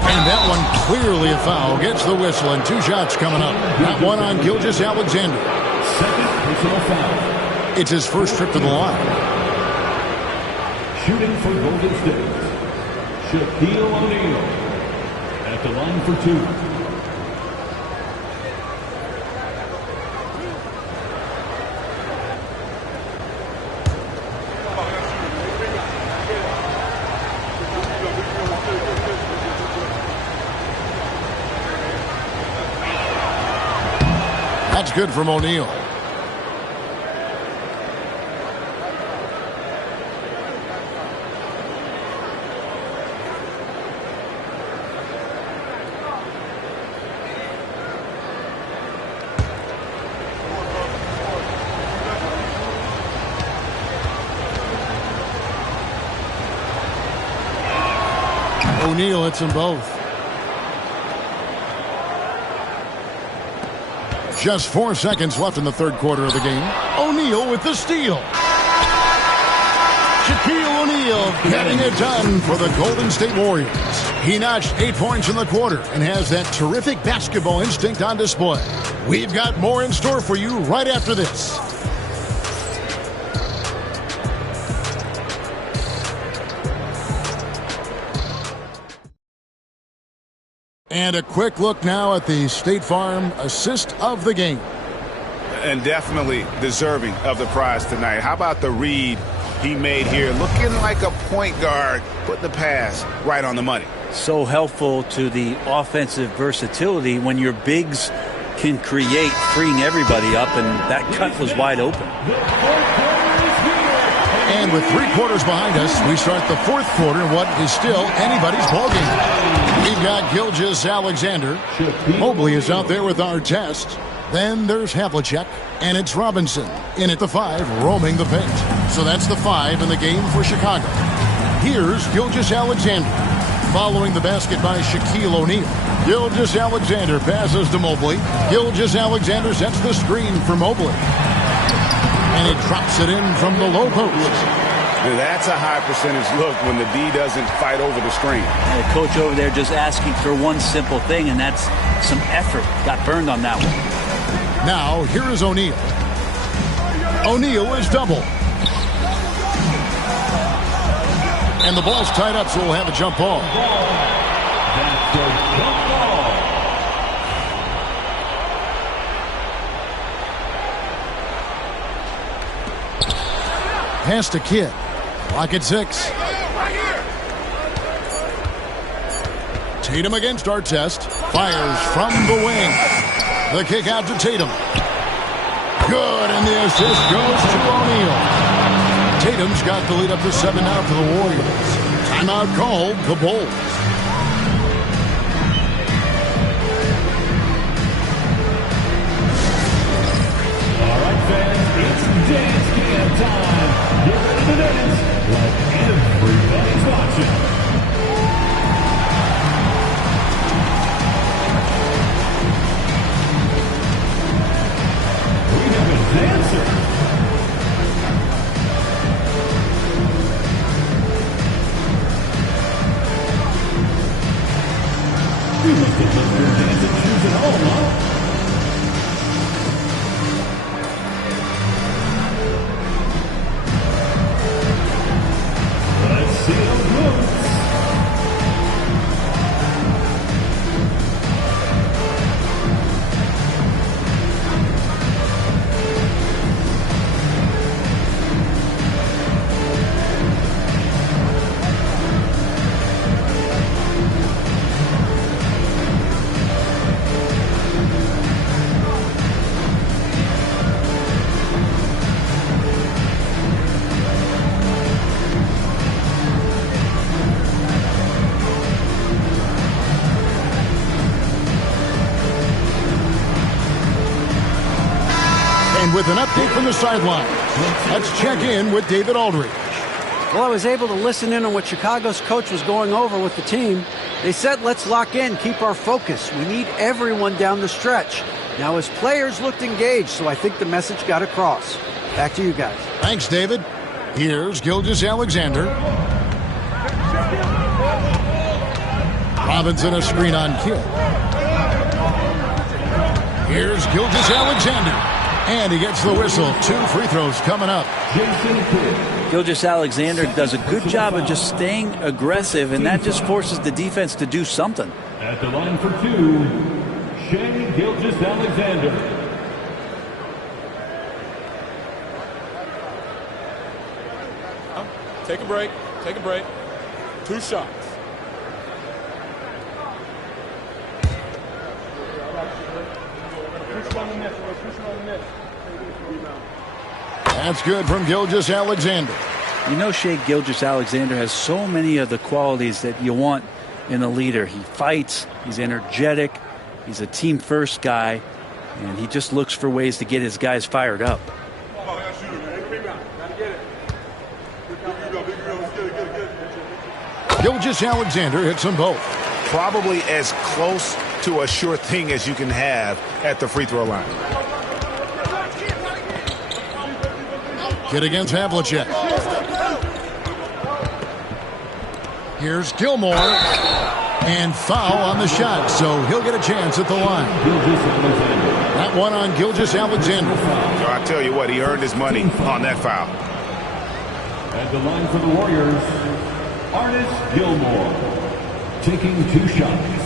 And that one clearly a foul. Gets the whistle and 2 shots coming up. That one on Gilgeous-Alexander. Second personal foul. It's his first trip to the line. Shooting for Golden State, Shaquille O'Neal at the line for 2. That's good from O'Neal. O'Neal hits them both. Just 4 seconds left in the third quarter of the game. O'Neal with the steal. Shaquille O'Neal getting it done for the Golden State Warriors. He notched 8 points in the quarter and has that terrific basketball instinct on display. We've got more in store for you right after this. And a quick look now at the State Farm assist of the game. And definitely deserving of the prize tonight. How about the read he made here? Looking like a point guard, put the pass right on the money. So helpful to the offensive versatility when your bigs can create, freeing everybody up, and that cut was wide open. And with 3 quarters behind us, we start the fourth quarter in what is still anybody's ballgame. We've got Gilgeous-Alexander. Mobley is out there with Artest. Then there's Havlicek, and it's Robinson in at the 5, roaming the paint. So that's the 5 in the game for Chicago. Here's Gilgeous-Alexander, following the basket by Shaquille O'Neal. Gilgeous-Alexander passes to Mobley. Gilgeous-Alexander sets the screen for Mobley. And he drops it in from the low post. That's a high percentage look when the D doesn't fight over the screen. And the coach over there just asking for one simple thing, and that's some effort. Got burned on that one. Now, here is O'Neal. O'Neal is double. And the ball's tied up, so we'll have a jump ball. That's a jump ball. Pass to Kidd. Clock at 6. Tatum against Artest. Fires from the wing. The kick out to Tatum. Good, and the assist goes to O'Neal. Tatum's got the lead up to 7 now for the Warriors. Timeout called the Bulls. All right, fans, it's dance can time. Get ready to dance like everybody's watching. We have a dancer. You must have left your dancing shoes at home, huh? Let's see them moves. With an update from the sideline, let's check in with David Aldridge. Well, I was able to listen in on what Chicago's coach was going over with the team. They said, let's lock in, keep our focus. We need everyone down the stretch. Now, his players looked engaged, so I think the message got across. Back to you guys. Thanks, David. Here's Gilgeous-Alexander. Robinson a screen on Kidd. Here's Gilgeous-Alexander. And he gets the whistle. 2 free throws coming up. Gilgeous-Alexander does a good job of just staying aggressive, and that just forces the defense to do something. At the line for 2, Shai Gilgeous-Alexander. Take a break. Take a break. 2 shots. That's good from Gilgeous-Alexander. You know, Shai Gilgeous-Alexander has so many of the qualities that you want in a leader. He fights, he's energetic, he's a team-first guy, and he just looks for ways to get his guys fired up. Gilgeous-Alexander hits them both. Probably as close to a sure thing as you can have at the free throw line. Kidd against Havlicek. Here's Gilmore. And foul on the shot, so he'll get a chance at the line. That one on Gilgeous-Alexander. So I tell you what, he earned his money on that foul. At the line for the Warriors, Artis Gilmore, taking 2 shots.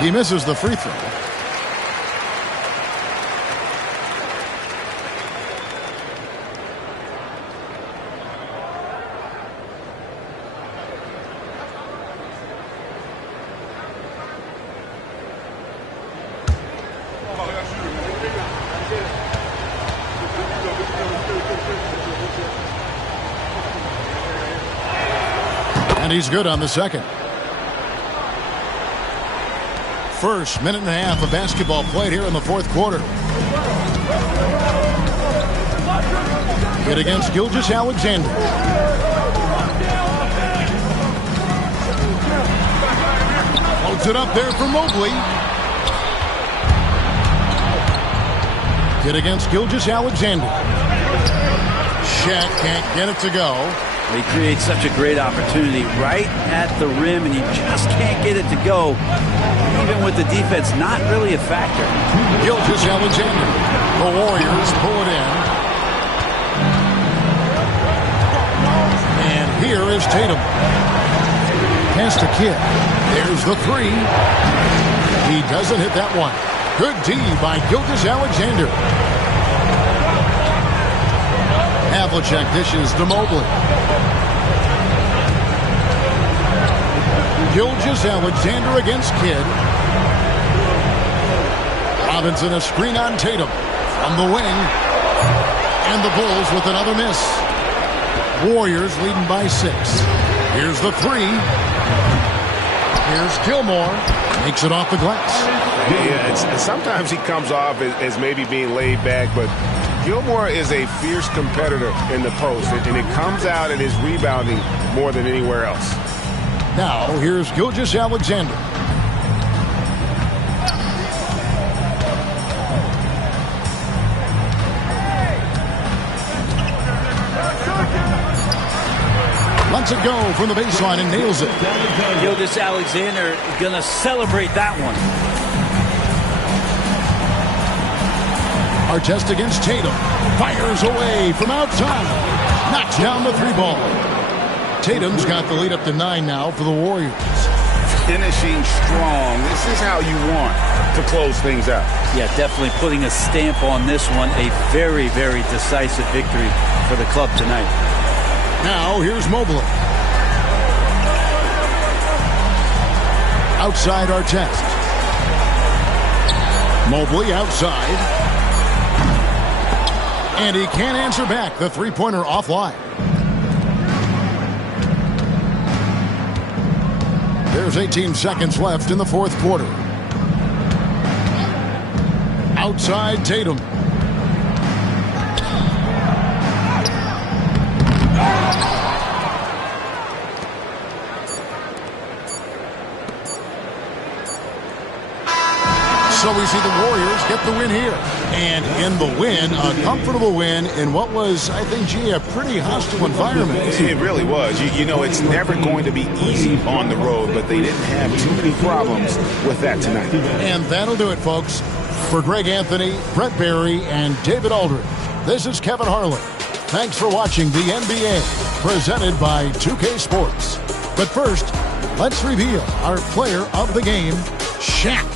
He misses the free throw. And he's good on the second. First minute and a half of basketball played here in the fourth quarter. Hit against Gilgeous Alexander. Loads it up there for Mobley. Hit against Gilgeous Alexander. Shaq can't get it to go. He creates such a great opportunity right at the rim, and he just can't get it to go. Even with the defense not really a factor. Gilgeous Alexander. The Warriors pull it in. And here is Tatum. Pass to Kidd. There's the three. He doesn't hit that one. Good D by Gilgeous Alexander. Havlicek dishes to Mobley. Gilgeous Alexander against Kidd. Robinson a screen on Tatum from the wing. And the Bulls with another miss. Warriors leading by 6. Here's the three. Here's Gilmore. Makes it off the glass. Yeah, sometimes he comes off as maybe being laid back, but Gilmore is a fierce competitor in the post, and it comes out in his rebounding more than anywhere else. Now, here's Gilgeous Alexander. Lets it go from the baseline and nails it. Gilgeous Alexander is going to celebrate that one. Artest against Tatum. Fires away from outside. Knocks down the three ball. Tatum's got the lead up to 9 now for the Warriors. Finishing strong. This is how you want to close things out. Yeah, definitely putting a stamp on this one. A very, very decisive victory for the club tonight. Now here's Mobley. Outside Artest. Mobley outside. And he can't answer back. The three-pointer offline. There's 18 seconds left in the fourth quarter. Outside Tatum. So we see the Warriors get the win here. And in the win, a comfortable win in what was, I think, gee, a pretty hostile environment. It really was. You know, it's never going to be easy on the road, but they didn't have too many problems with that tonight. And that'll do it, folks. For Greg Anthony, Brent Barry, and David Aldridge, this is Kevin Harlan. Thanks for watching the NBA, presented by 2K Sports. But first, let's reveal our player of the game, Shaq.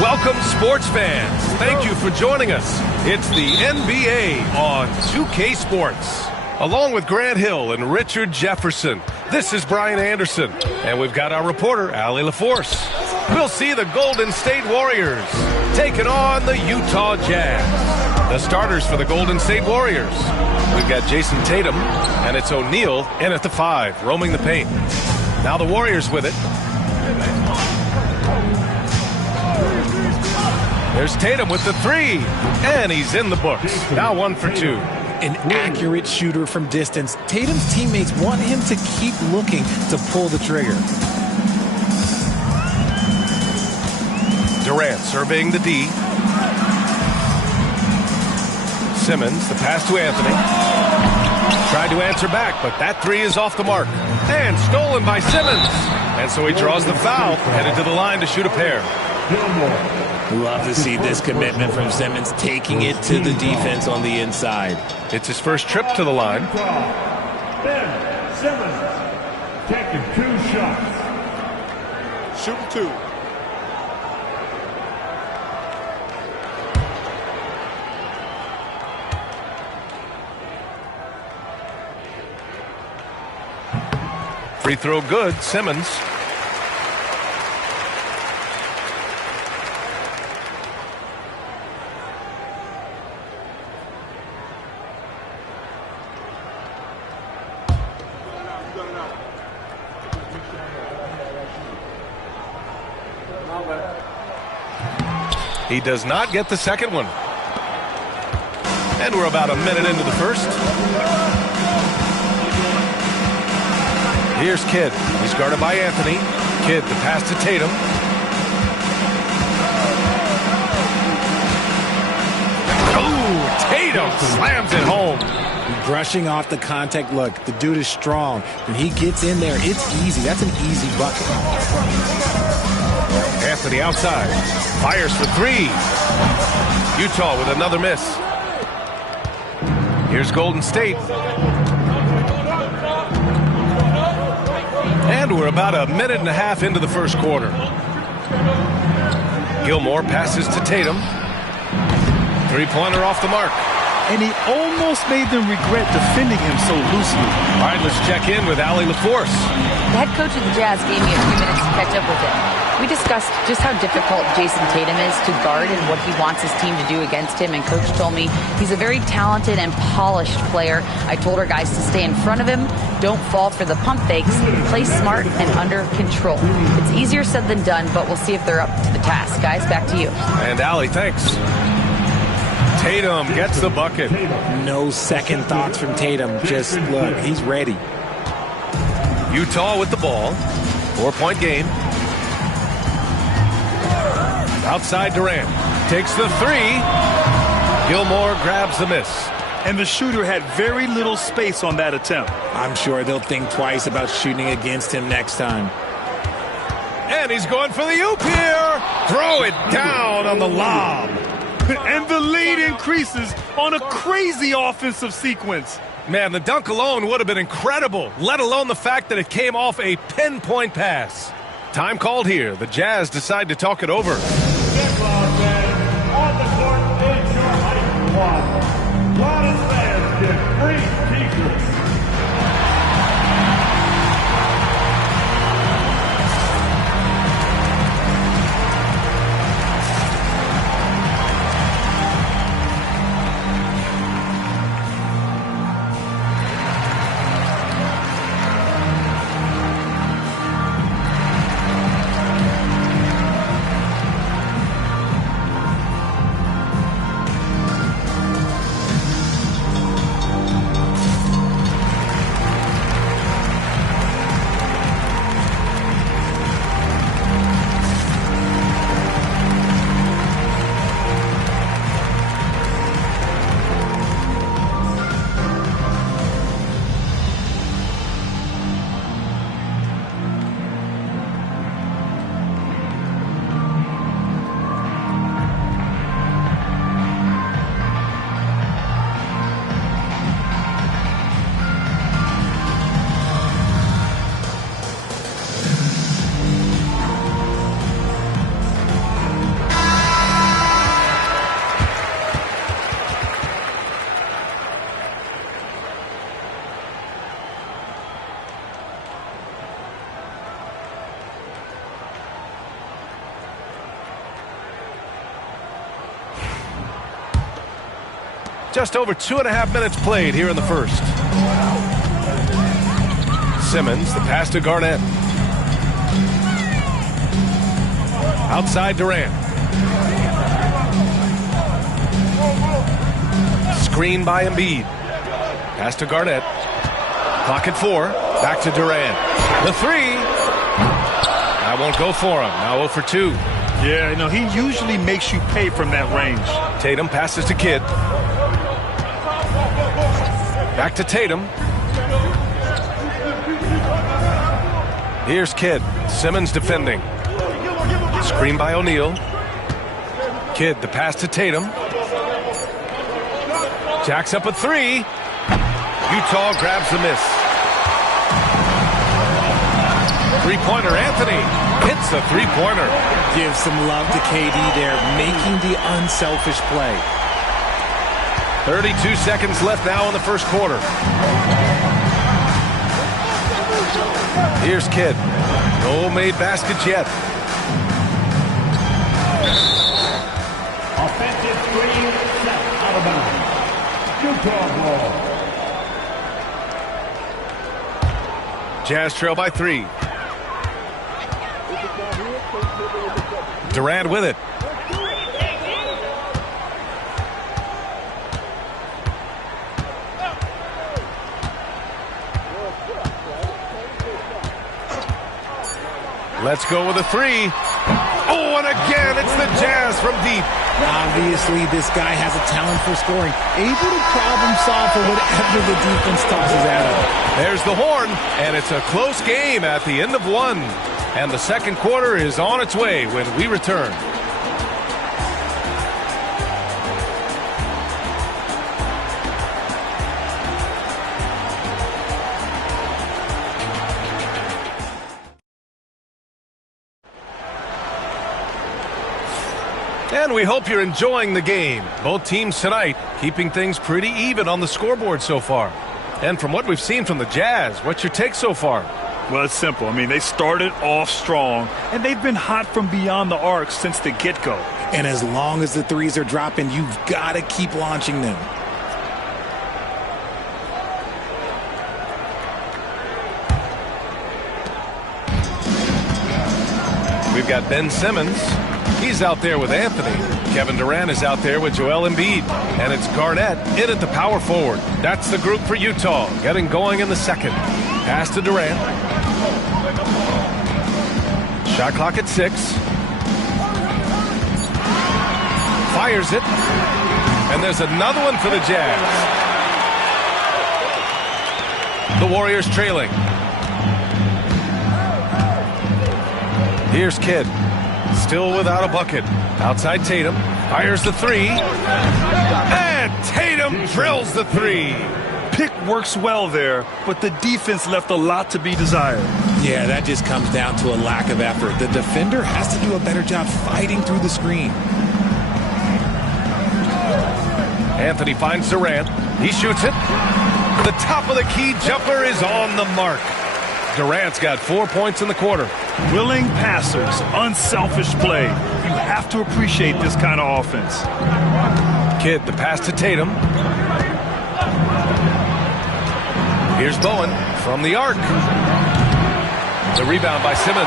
Welcome, sports fans. Thank you for joining us. It's the NBA on 2K Sports. Along with Grant Hill and Richard Jefferson, this is Brian Anderson. And we've got our reporter, Allie LaForce. We'll see the Golden State Warriors taking on the Utah Jazz. The starters for the Golden State Warriors. We've got Jason Tatum, and it's O'Neal in at the 5, roaming the paint. Now the Warriors with it. There's Tatum with the 3, and he's in the books. Now 1 for 2. An accurate shooter from distance. Tatum's teammates want him to keep looking to pull the trigger. Durant surveying the D. Simmons, the pass to Anthony. Tried to answer back, but that 3 is off the mark. And stolen by Simmons. And so he draws the foul, headed to the line to shoot a pair. Love to see this commitment from Simmons, taking it to the defense on the inside. It's his first trip to the line. Ben Simmons taking 2 shots. Shooting 2. Free throw good, Simmons. He does not get the second one. And we're about a minute into the first. Here's Kidd. He's guarded by Anthony. Kidd, the pass to Tatum. Oh, Tatum slams it home. Brushing off the contact. Look, the dude is strong. When he gets in there, it's easy. That's an easy bucket. Anthony outside. Fires for 3. Utah with another miss. Here's Golden State. And we're about a minute and a half into the first quarter. Gilmore passes to Tatum. 3-pointer off the mark. And he almost made them regret defending him so loosely. All right, let's check in with Allie LaForce. The head coach of the Jazz gave me a few minutes to catch up with him. We discussed just how difficult Jason Tatum is to guard and what he wants his team to do against him. And Coach told me he's a very talented and polished player. I told our guys to stay in front of him, don't fall for the pump fakes, play smart and under control. It's easier said than done, but we'll see if they're up to the task. Guys, back to you. And Allie, thanks. Tatum gets the bucket. No second thoughts from Tatum. Just look, he's ready. Utah with the ball. 4-point game. Outside Durant. Takes the 3. Gilmore grabs the miss. And the shooter had very little space on that attempt. I'm sure they'll think twice about shooting against him next time. And he's going for the oop here. Throw it down on the lob. And the lead increases on a crazy offensive sequence. Man, the dunk alone would have been incredible, let alone the fact that it came off a pinpoint pass. Time called here. The Jazz decide to talk it over. On the court is your height squad. Loudest fans get free t-shirts. Just over 2.5 minutes played here in the first. Simmons, the pass to Garnett. Outside Durant. Screen by Embiid. Pass to Garnett. Clock at 4. Back to Durant. The three. That won't go for him. Now 0 for 2. Yeah, you know, he usually makes you pay from that range. Tatum passes to Kidd. Back to Tatum. Here's Kidd. Simmons defending. Screen by O'Neal. Kidd, the pass to Tatum. Jacks up a 3. Utah grabs the miss. Three-pointer, Anthony hits a three-pointer. Give some love to KD there, making the unselfish play. 32 seconds left now in the first quarter. Here's Kidd. No made baskets yet. Offensive screen set out of bounds. Utah ball. Jazz trail by 3. Durant with it. Let's go with a 3. Oh, and again, it's the Jazz from deep. Obviously, this guy has a talent for scoring. Able to problem solve for whatever the defense tosses at him. There's the horn, and it's a close game at the end of 1. And the second quarter is on its way when we return. And we hope you're enjoying the game. Both teams tonight keeping things pretty even on the scoreboard so far. And from what we've seen from the Jazz, what's your take so far? Well, it's simple. I mean, they started off strong, and they've been hot from beyond the arc since the get-go. And as long as the threes are dropping, you've got to keep launching them. We've got Ben Simmons. He's out there with Anthony. Kevin Durant is out there with Joel Embiid. And it's Garnett in at the power forward. That's the group for Utah, getting going in the second. Pass to Durant. Shot clock at 6. Fires it. And there's another one for the Jazz. The Warriors trailing. Here's Kidd. Still without a bucket. Outside Tatum. Fires the 3. And Tatum drills the 3. Pick works well there, but the defense left a lot to be desired. Yeah, that just comes down to a lack of effort. The defender has to do a better job fighting through the screen. Anthony finds Durant. He shoots it. The top of the key jumper is on the mark. Durant's got 4 points in the quarter. Willing passers, unselfish play. You have to appreciate this kind of offense. Kidd, the pass to Tatum. Here's Bowen from the arc. The rebound by Simmons.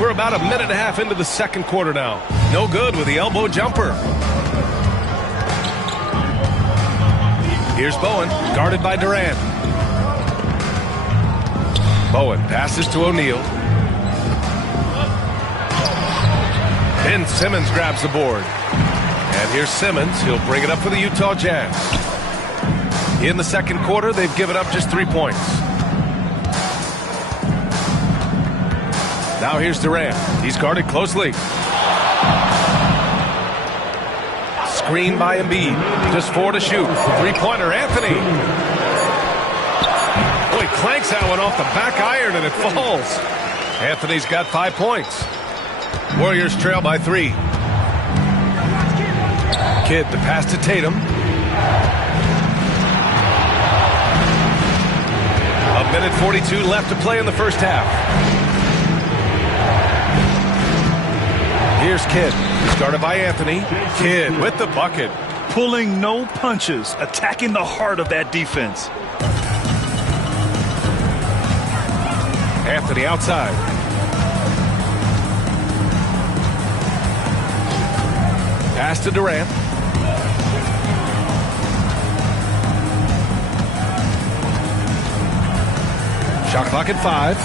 We're about a minute and a half into the second quarter now. No good with the elbow jumper. Here's Bowen, guarded by Durant. Bowen passes to O'Neal. Ben Simmons grabs the board. And here's Simmons. He'll bring it up for the Utah Jazz. In the second quarter, they've given up just 3 points. Now here's Durant. He's guarded closely. Screen by Embiid. Just 4 to shoot. Three-pointer, Anthony. Boy, clanks that one off the back iron and it falls. Anthony's got 5 points. Warriors trail by 3. Kidd, the pass to Tatum. A minute 42 left to play in the first half. Here's Kidd. Started by Anthony. Kidd with the bucket. Pulling no punches, attacking the heart of that defense. Anthony outside. Pass to Durant. Shot clock at 5.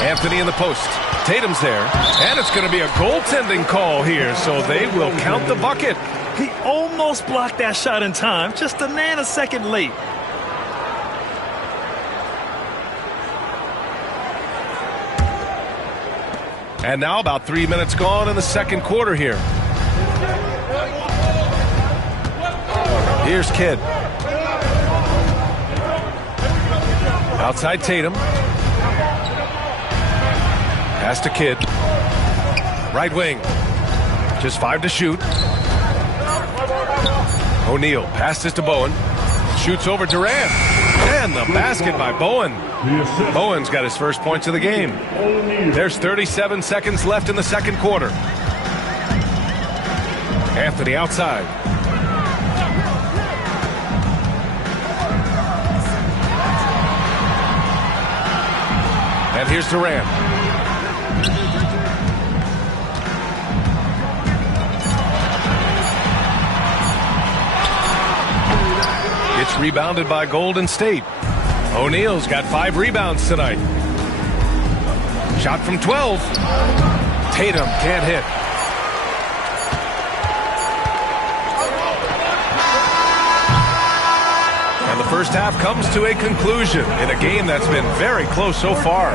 Anthony in the post. Tatum's there. And it's going to be a goaltending call here, so they will count the bucket. He almost blocked that shot in time, just a nanosecond late. And now about 3 minutes gone in the second quarter here. Here's Kidd. Outside Tatum. Pass to Kidd. Right wing. Just 5 to shoot. O'Neal passes to Bowen. Shoots over Durant. And the basket by Bowen. Bowen's got his first points of the game. There's 37 seconds left in the second quarter. Anthony outside. And here's Durant. It's rebounded by Golden State. O'Neal's got 5 rebounds tonight. Shot from 12. Tatum can't hit. And the first half comes to a conclusion in a game that's been very close so far.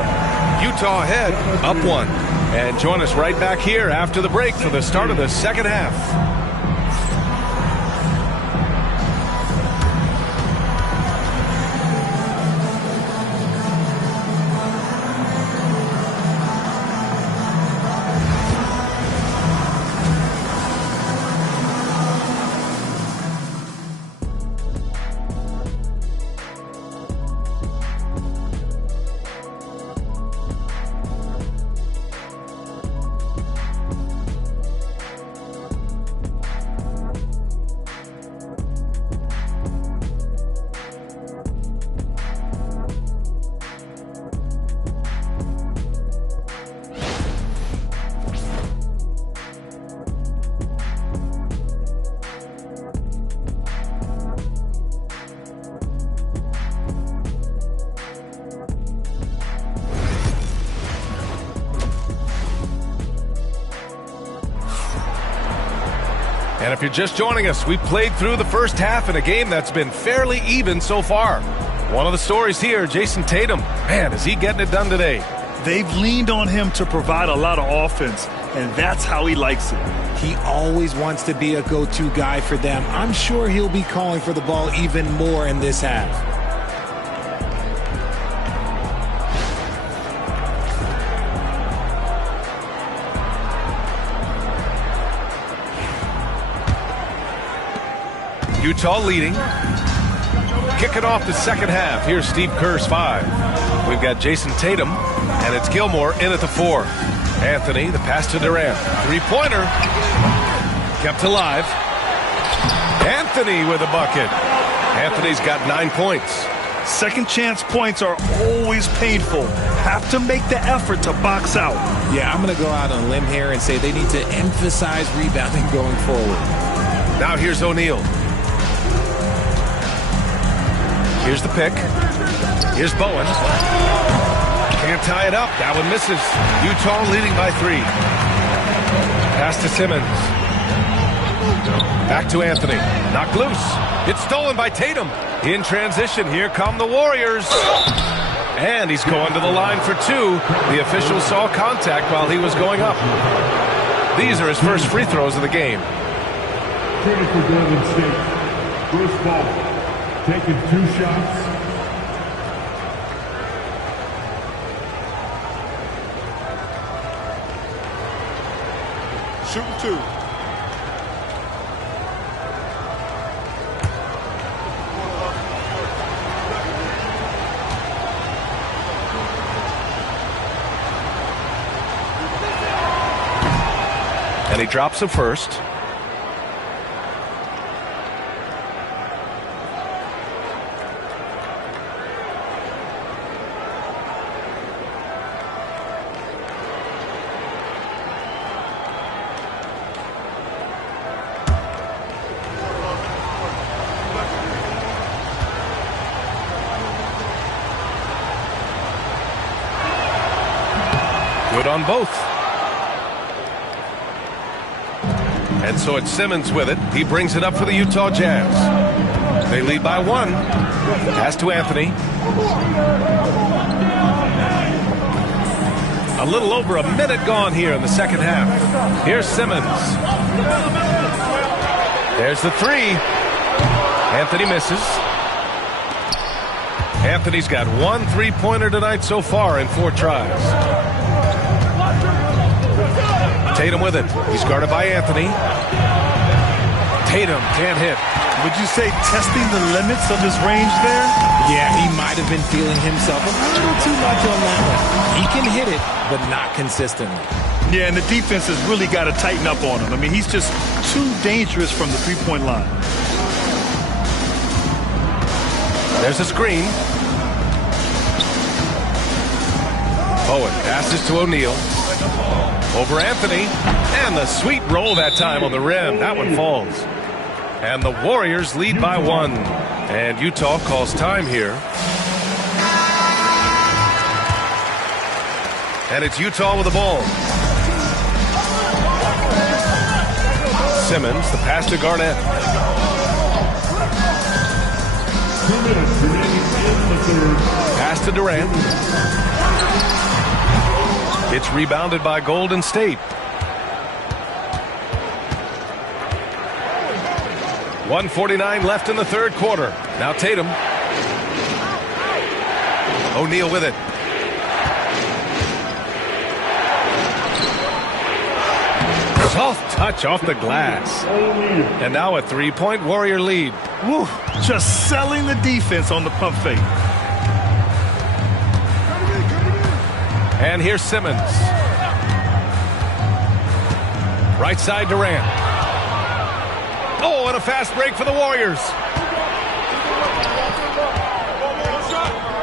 Utah ahead, up 1. And join us right back here after the break for the start of the second half. And if you're just joining us, we played through the first half in a game that's been fairly even so far. One of the stories here, Jason Tatum. Man, is he getting it done today? They've leaned on him to provide a lot of offense, and that's how he likes it. He always wants to be a go-to guy for them. I'm sure he'll be calling for the ball even more in this half. Utah leading. Kicking off the second half. Here's Steve Kerr's 5. We've got Jason Tatum, and it's Gilmore in at the 4. Anthony, the pass to Durant. Three-pointer. Kept alive. Anthony with a bucket. Anthony's got 9 points. Second chance points are always painful. Have to make the effort to box out. Yeah, I'm going to go out on a limb here and say they need to emphasize rebounding going forward. Now here's O'Neal. Here's the pick. Here's Bowen. Can't tie it up. That one misses. Utah leading by 3. Pass to Simmons. Back to Anthony. Knocked loose. It's stolen by Tatum. In transition, here come the Warriors. And he's going to the line for 2. The official saw contact while he was going up. These are his first free throws of the game. Traded for Golden State. Bruce Bowen, taking 2 shots. Shooting 2. he drops a first. Good on both. And so it's Simmons with it. He brings it up for the Utah Jazz. They lead by 1. Pass to Anthony. A little over a minute gone here in the second half. Here's Simmons. There's the 3. Anthony misses. Anthony's got 1 3-pointer tonight so far in 4 tries. Tatum with it. He's guarded by Anthony. Tatum can't hit. Would you say testing the limits of his range there? Yeah, he might have been feeling himself a little too much on that one. He can hit it, but not consistently. Yeah, and the defense has really got to tighten up on him. I mean, he's just too dangerous from the three-point line. There's a screen. Bowen passes to O'Neal. Over Anthony. And the sweet roll that time on the rim. That one falls. And the Warriors lead by 1. And Utah calls time here. And it's Utah with the ball. Simmons, the pass to Garnett. Pass to Durant. It's rebounded by Golden State. 1:49 left in the third quarter. Now Tatum. O'Neal with it. Soft touch off the glass. And now a 3-point Warrior lead. Woo, just selling the defense on the pump fake. And here's Simmons. Right side Durant. Oh, and a fast break for the Warriors.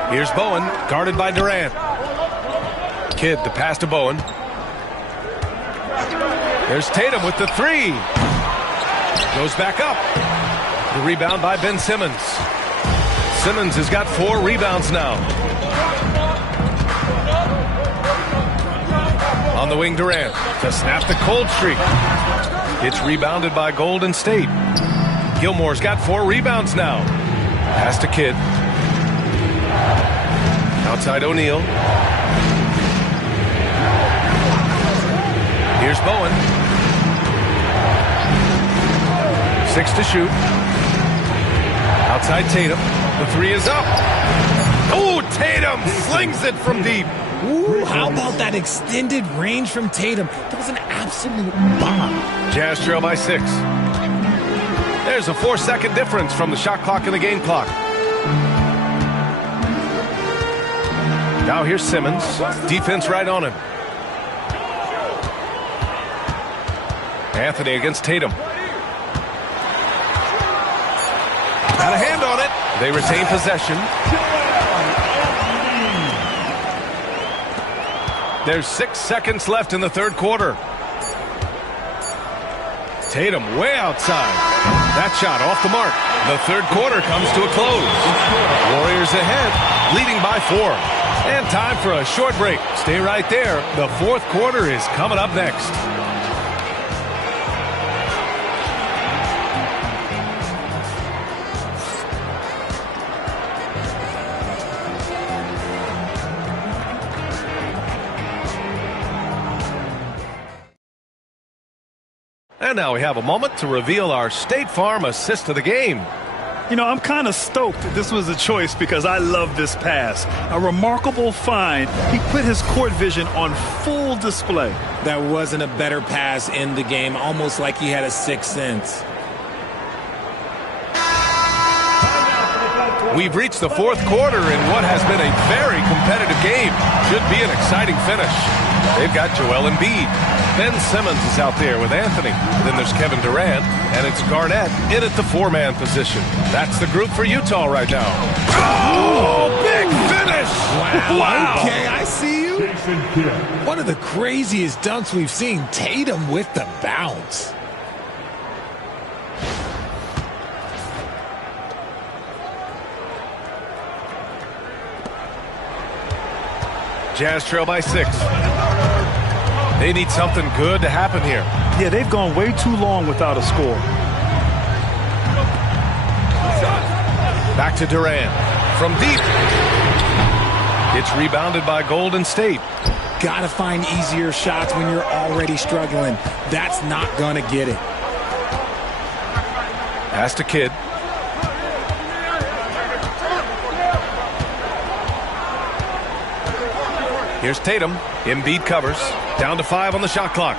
Here's Bowen, guarded by Durant. Kidd, the pass to Bowen. There's Tatum with the 3. Goes back up. The rebound by Ben Simmons. Simmons has got 4 rebounds now. On the wing, Durant to snap the cold streak. It's rebounded by Golden State. Gilmore's got 4 rebounds now. Pass to Kidd. Outside O'Neal. Here's Bowen. 6 to shoot. Outside Tatum. The 3 is up. Oh, Tatum slings it from deep. Ooh, how about that extended range from Tatum? That was an absolute bomb. Jazz trail by 6. There's a 4-second difference from the shot clock and the game clock. Now here's Simmons. Defense right on him. Anthony against Tatum. Got a hand on it. They retain possession. There's 6 seconds left in the third quarter. Tatum way outside. That shot off the mark. The third quarter comes to a close. Warriors ahead, leading by 4. And time for a short break. Stay right there. The fourth quarter is coming up next. And now we have a moment to reveal our State Farm assist of the game. You know, I'm kind of stoked that this was a choice because I love this pass. A remarkable find. He put his court vision on full display. That wasn't a better pass in the game, almost like he had a sixth sense. We've reached the fourth quarter in what has been a very competitive game. Should be an exciting finish. They've got Joel Embiid. Ben Simmons is out there with Anthony. Then there's Kevin Durant, and it's Garnett in at the 4-man position. That's the group for Utah right now. Oh, big finish! Wow. Okay, I see you. One of the craziest dunks we've seen. Tatum with the bounce. Jazz trail by 6. They need something good to happen here. Yeah, they've gone way too long without a score. Back to Durant. From deep. It's rebounded by Golden State. Gotta find easier shots when you're already struggling. That's not gonna get it. Pass to Kidd. Here's Tatum. Embiid covers. Down to 5 on the shot clock.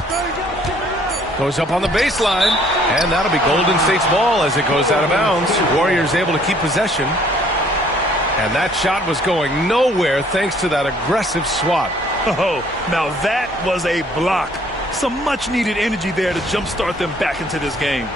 Goes up on the baseline. And that'll be Golden State's ball as it goes out of bounds. Warriors able to keep possession. And that shot was going nowhere thanks to that aggressive swat. Oh, now that was a block. Some much-needed energy there to jumpstart them back into this game.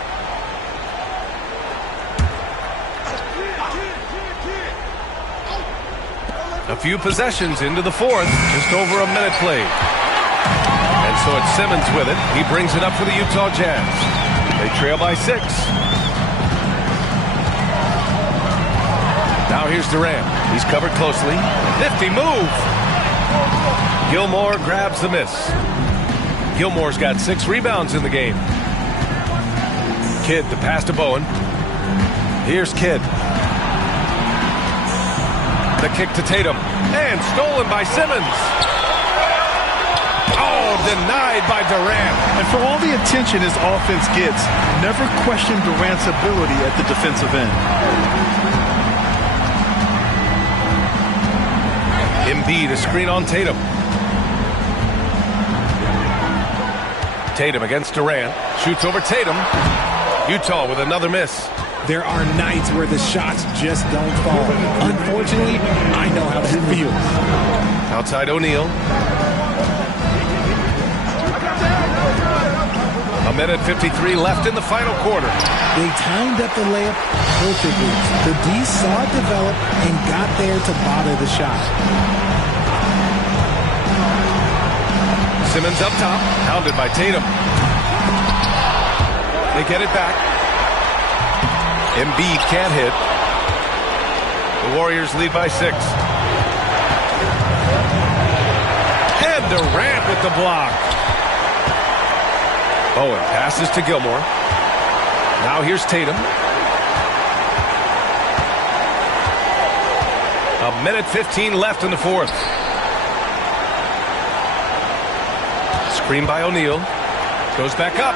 A few possessions into the fourth. Just over a minute played. And so it's Simmons with it. He brings it up for the Utah Jazz. They trail by 6. Now here's Durant. He's covered closely. Nifty move. Gilmore grabs the miss. Gilmore's got 6 rebounds in the game. Kidd to pass to Bowen. Here's Kidd. The kick to Tatum. And stolen by Simmons. Oh, denied by Durant. And for all the attention his offense gets, never question Durant's ability at the defensive end. Embiid, a screen on Tatum. Tatum against Durant. Shoots over Tatum. Utah with another miss. There are nights where the shots just don't fall. Unfortunately, I know how that feels. Outside O'Neal. A minute 53 left in the final quarter. They timed up the layup perfectly. The D saw it develop and got there to bother the shot. Simmons up top, pounded by Tatum. They get it back. Embiid can't hit. The Warriors lead by 6. And Durant with the block. Bowen passes to Gilmore. Now here's Tatum. A minute 15 left in the fourth. Screen by O'Neal. Goes back up.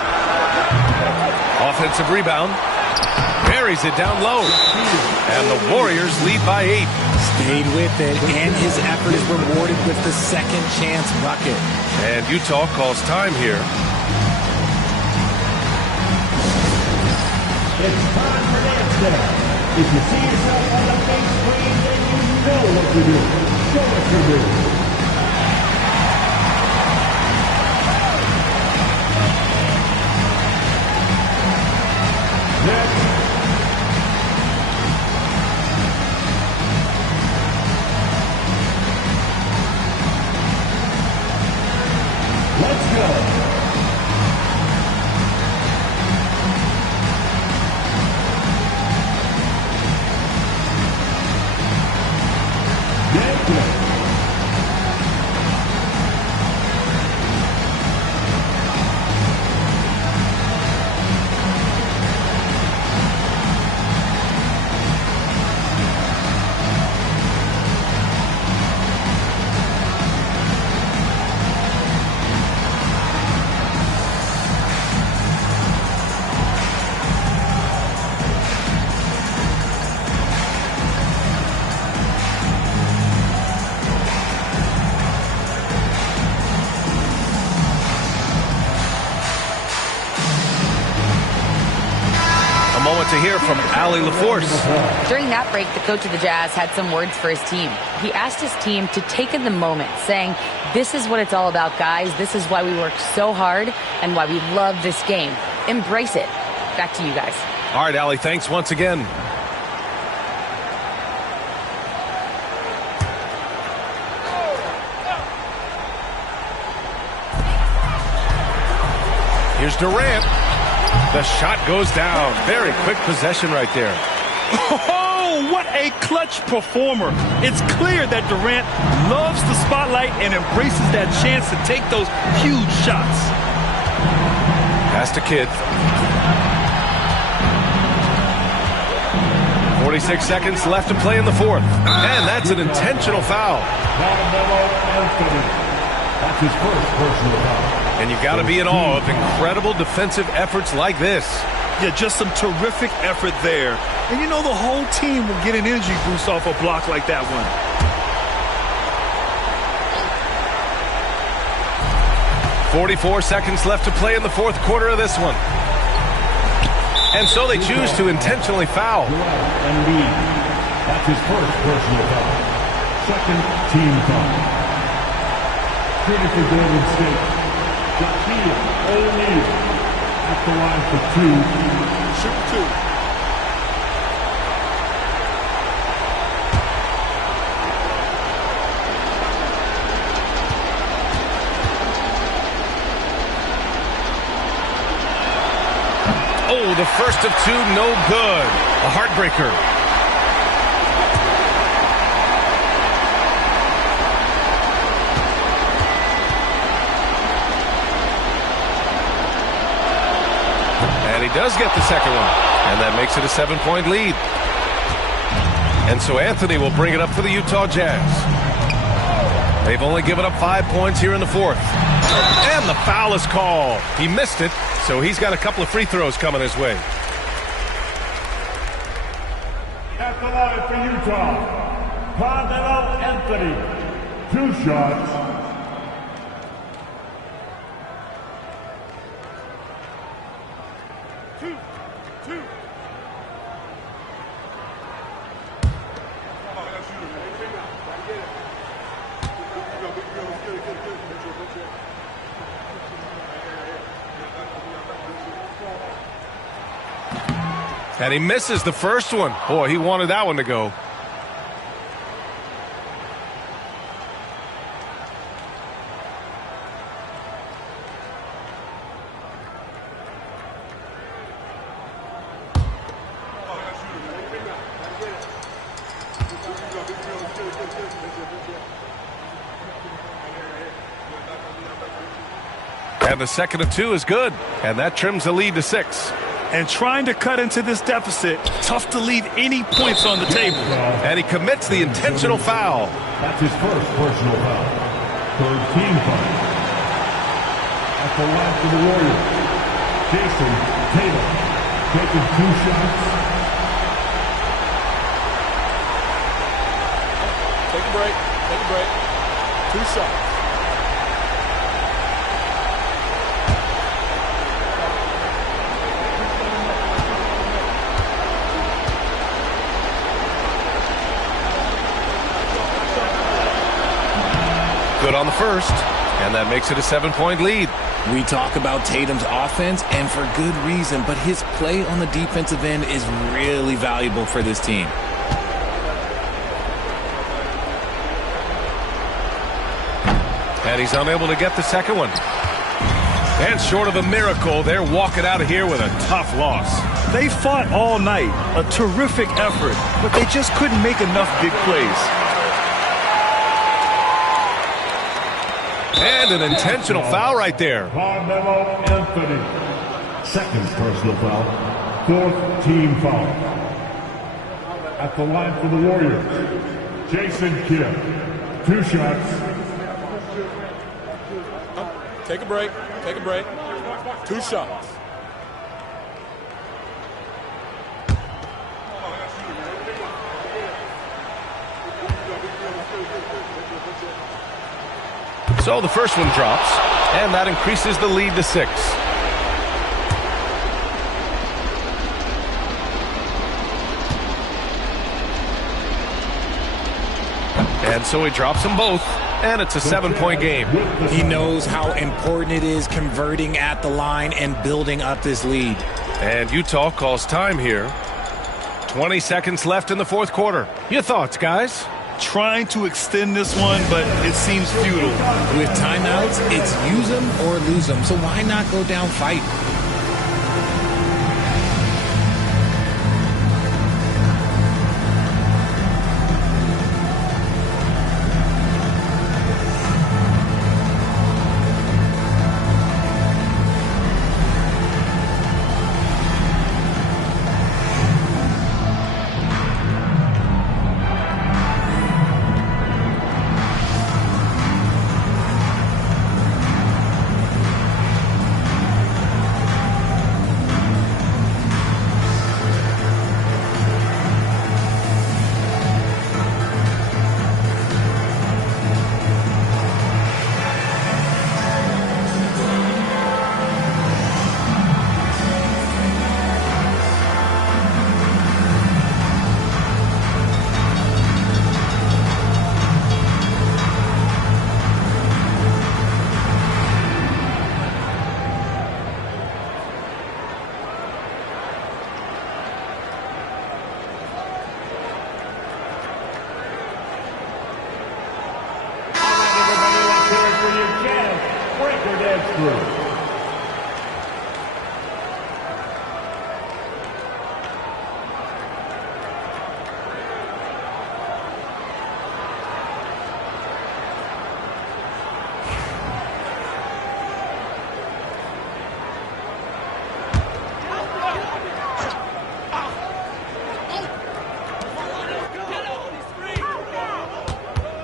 Offensive rebound. Buries it down low. And the Warriors lead by 8. Stayed with it, and his effort is rewarded with the second chance bucket. And Utah calls time here. It's time for dance day. If you see yourself on the big screen, then you know what to do. Show us your move. Let's go. to hear from Allie LaForce. During that break, the coach of the Jazz had some words for his team. He asked his team to take in the moment, saying, "This is what it's all about, guys. This is why we work so hard and why we love this game. Embrace it." Back to you guys. All right, Allie, thanks once again. Here's Durant. The shot goes down. Very quick possession right there. Oh, what a clutch performer. It's clear that Durant loves the spotlight and embraces that chance to take those huge shots. Pass to Kidd. 46 seconds left to play in the fourth. And that's an intentional foul. That's his first personal foul. And you've got to be in awe of incredible defensive efforts like this. Yeah, just some terrific effort there. And you know the whole team will get an energy boost off a block like that one. .44 seconds left to play in the fourth quarter of this one. And so they choose to intentionally foul. That's his first personal foul. Second team foul. Shooting for Golden State. Shaquille O'Neal at the line for two. Shoot two. Oh, the first of two, no good. A heartbreaker. And he does get the second one. And that makes it a 7-point lead. And so Anthony will bring it up for the Utah Jazz. They've only given up 5 points here in the fourth. And the foul is called. He missed it, so he's got a couple of free throws coming his way. At the line for Utah, Carmelo Anthony. 2 shots. And he misses the first one. Boy, he wanted that one to go. And the second of two is good. And that trims the lead to 6. And trying to cut into this deficit, tough to leave any points on the table. And he commits the intentional foul. That's his first personal foul. Third team foul. At the line for the Warriors, Jason Tatum taking 2 shots. Take a break. Take a break. 2 shots. Good on the first, and that makes it a 7-point lead. We talk about Tatum's offense, and for good reason, but his play on the defensive end is really valuable for this team. And he's unable to get the second one. And short of a miracle, they're walking out of here with a tough loss. They fought all night, a terrific effort, but they just couldn't make enough big plays. And an intentional foul right there. Carmelo Anthony. Second personal foul. Fourth team foul. At the line for the Warriors, Jason Kidd. 2 shots. Take a break. Take a break. 2 shots. So the first one drops, and that increases the lead to 6. And so he drops them both, and it's a 7-point game. He knows how important it is converting at the line and building up this lead. And Utah calls time here. 20 seconds left in the fourth quarter. Your thoughts, guys? Trying to extend this one, but it seems futile. With timeouts, it's use them or lose them. So why not go down fighting?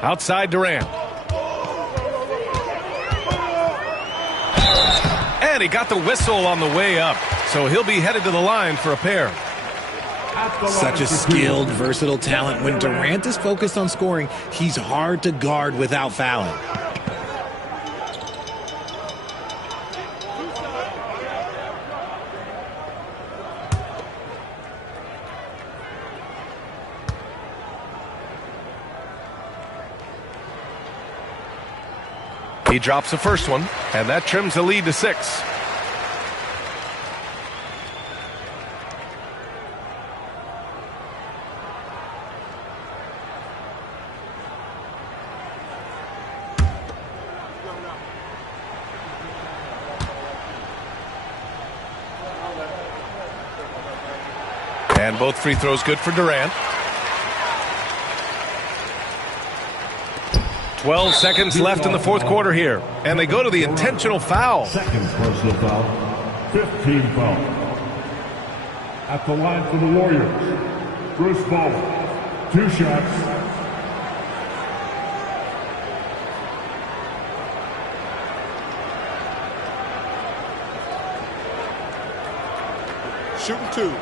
Outside Durant. And he got the whistle on the way up. So he'll be headed to the line for a pair. Such a skilled, versatile talent. When Durant is focused on scoring, he's hard to guard without fouling. He drops the first one, and that trims the lead to 6. And both free throws good for Durant. 12 seconds left in the fourth quarter here. And they go to the intentional foul. Second personal foul. 15 foul. At the line for the Warriors, Bruce Bowen. 2 shots. Shooting 2.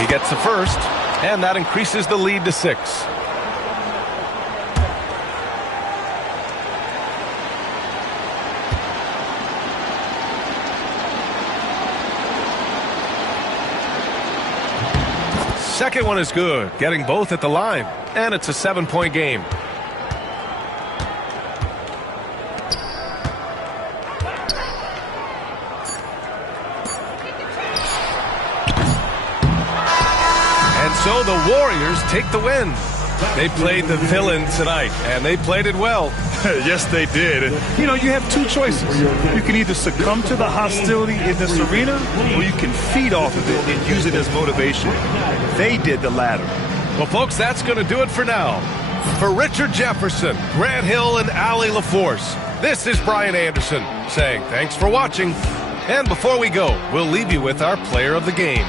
He gets the first, and that increases the lead to 6. Second one is good, getting both at the line, and it's a 7-point game. So the Warriors take the win. They played the villain tonight, and they played it well. Yes, they did. You know, you have two choices. You can either succumb to the hostility in this arena, or you can feed off of it and use it as motivation. They did the latter. Well, folks, that's going to do it for now. For Richard Jefferson, Grant Hill, and Allie LaForce, this is Brian Anderson saying thanks for watching. And before we go, we'll leave you with our player of the game.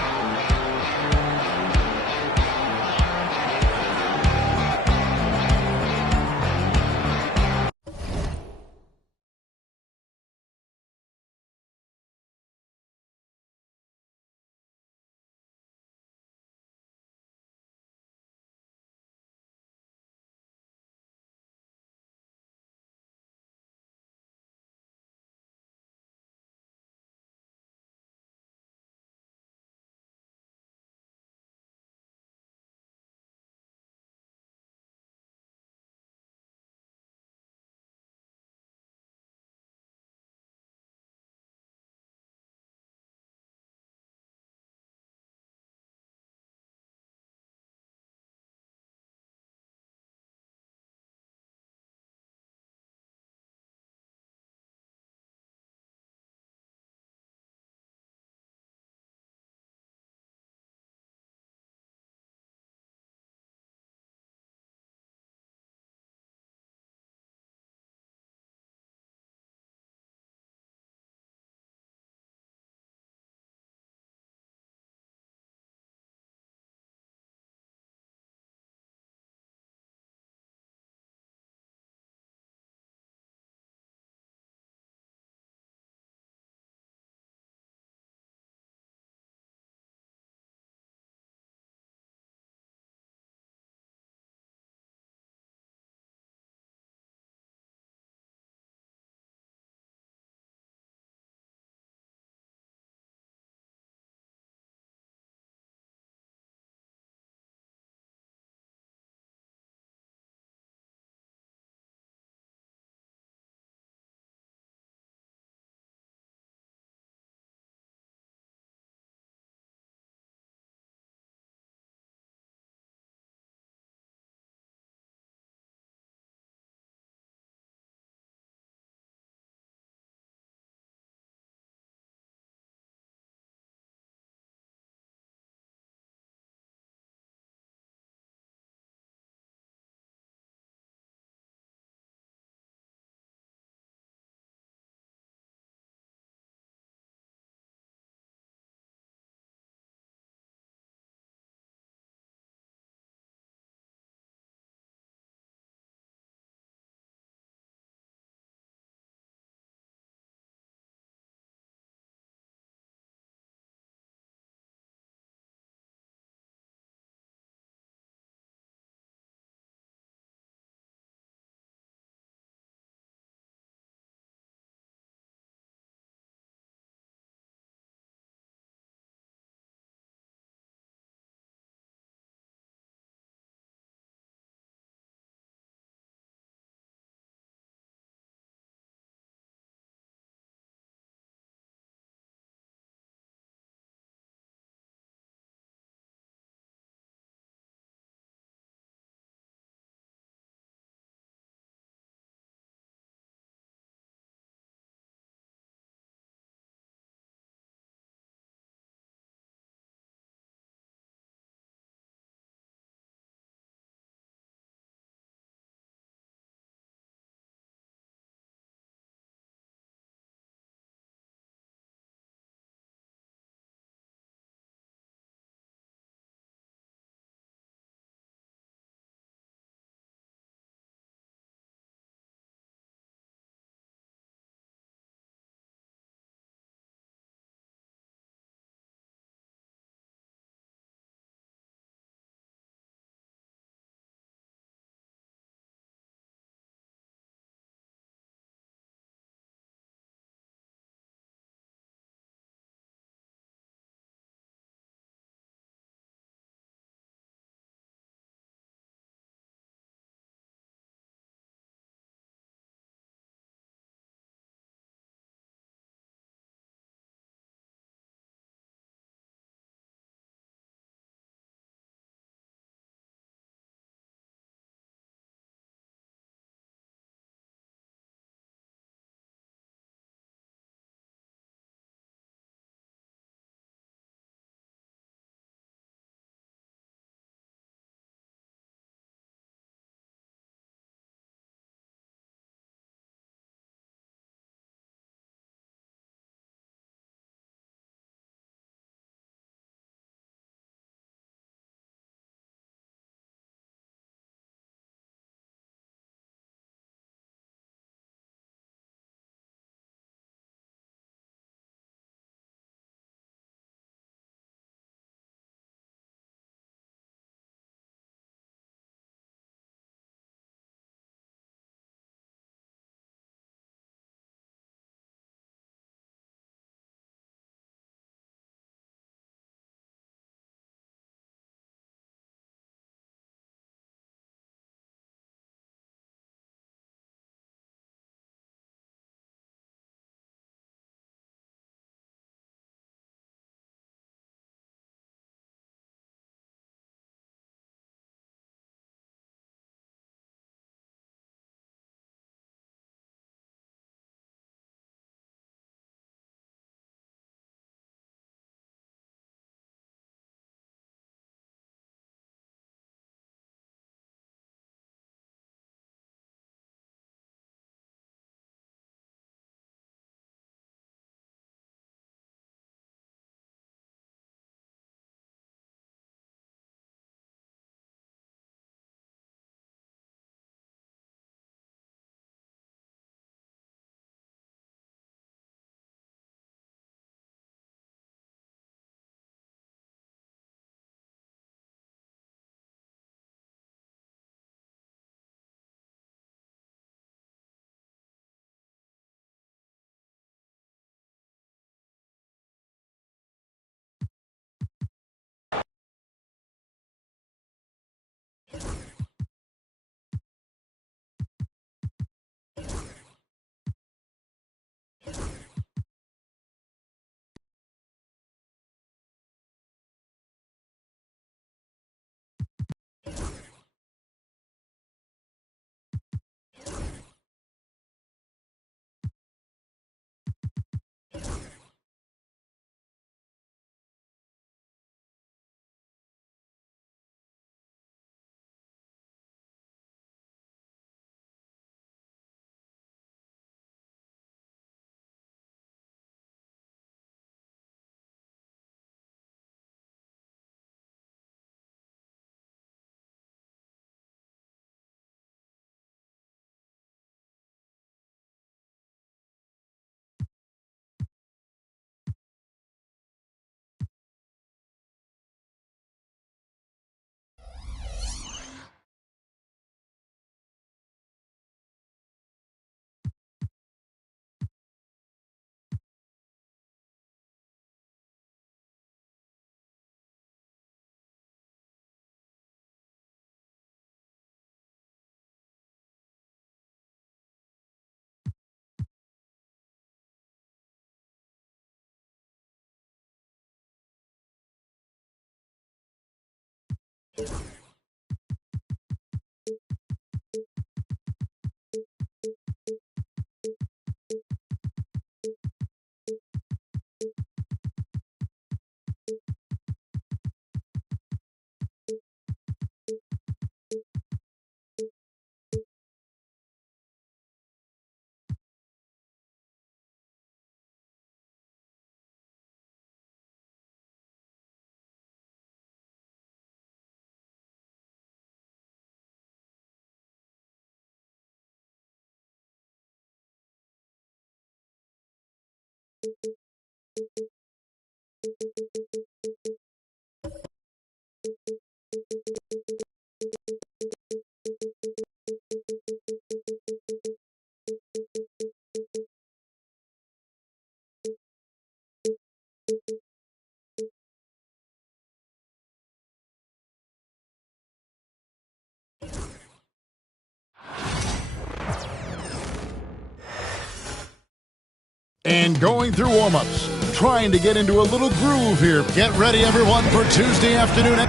And going through warm-ups, trying to get into a little groove here. Get ready, everyone, for Tuesday afternoon.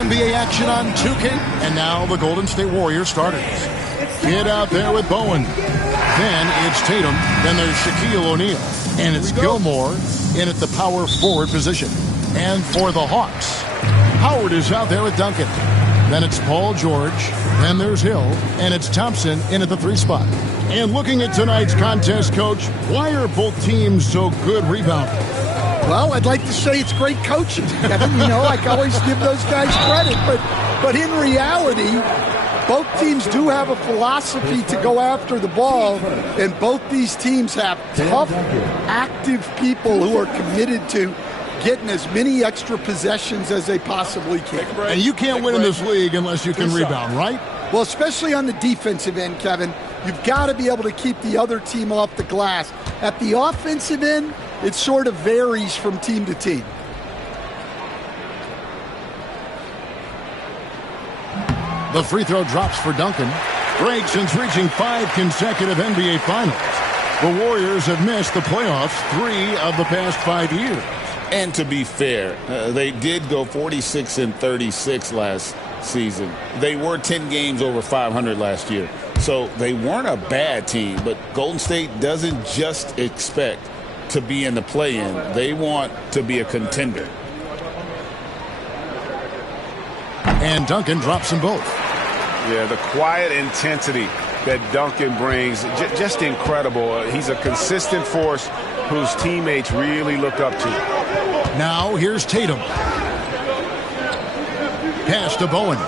NBA action on 2K, and now the Golden State Warriors starters. Get out there with Bowen. Then it's Tatum. Then there's Shaquille O'Neal. And it's Gilmore in at the power forward position. And for the Hawks, Howard is out there with Duncan. Then it's Paul George. Then there's Hill. And it's Thompson in at the 3 spot. And looking at tonight's contest, Coach, why are both teams so good rebounding? Well, I'd like to say it's great coaching. You know, I always give those guys credit, but in reality, both teams do have a philosophy to go after the ball, and both these teams have tough, active people who are committed to getting as many extra possessions as they possibly can. And you can't win in this league unless you can rebound, right? Well, especially on the defensive end, Kevin, you've got to be able to keep the other team off the glass. At the offensive end, it sort of varies from team to team. The free throw drops for Duncan. Gregson's reaching 5 consecutive NBA Finals. The Warriors have missed the playoffs 3 of the past 5 years. And to be fair, they did go 46-36 last season. They were 10 games over 500 last year. So they weren't a bad team, but Golden State doesn't just expect to be in the play-in. They want to be a contender. And Duncan drops them both. Yeah, the quiet intensity that Duncan brings, just incredible. He's a consistent force whose teammates really look up to. Now here's Tatum. Pass to Bowen.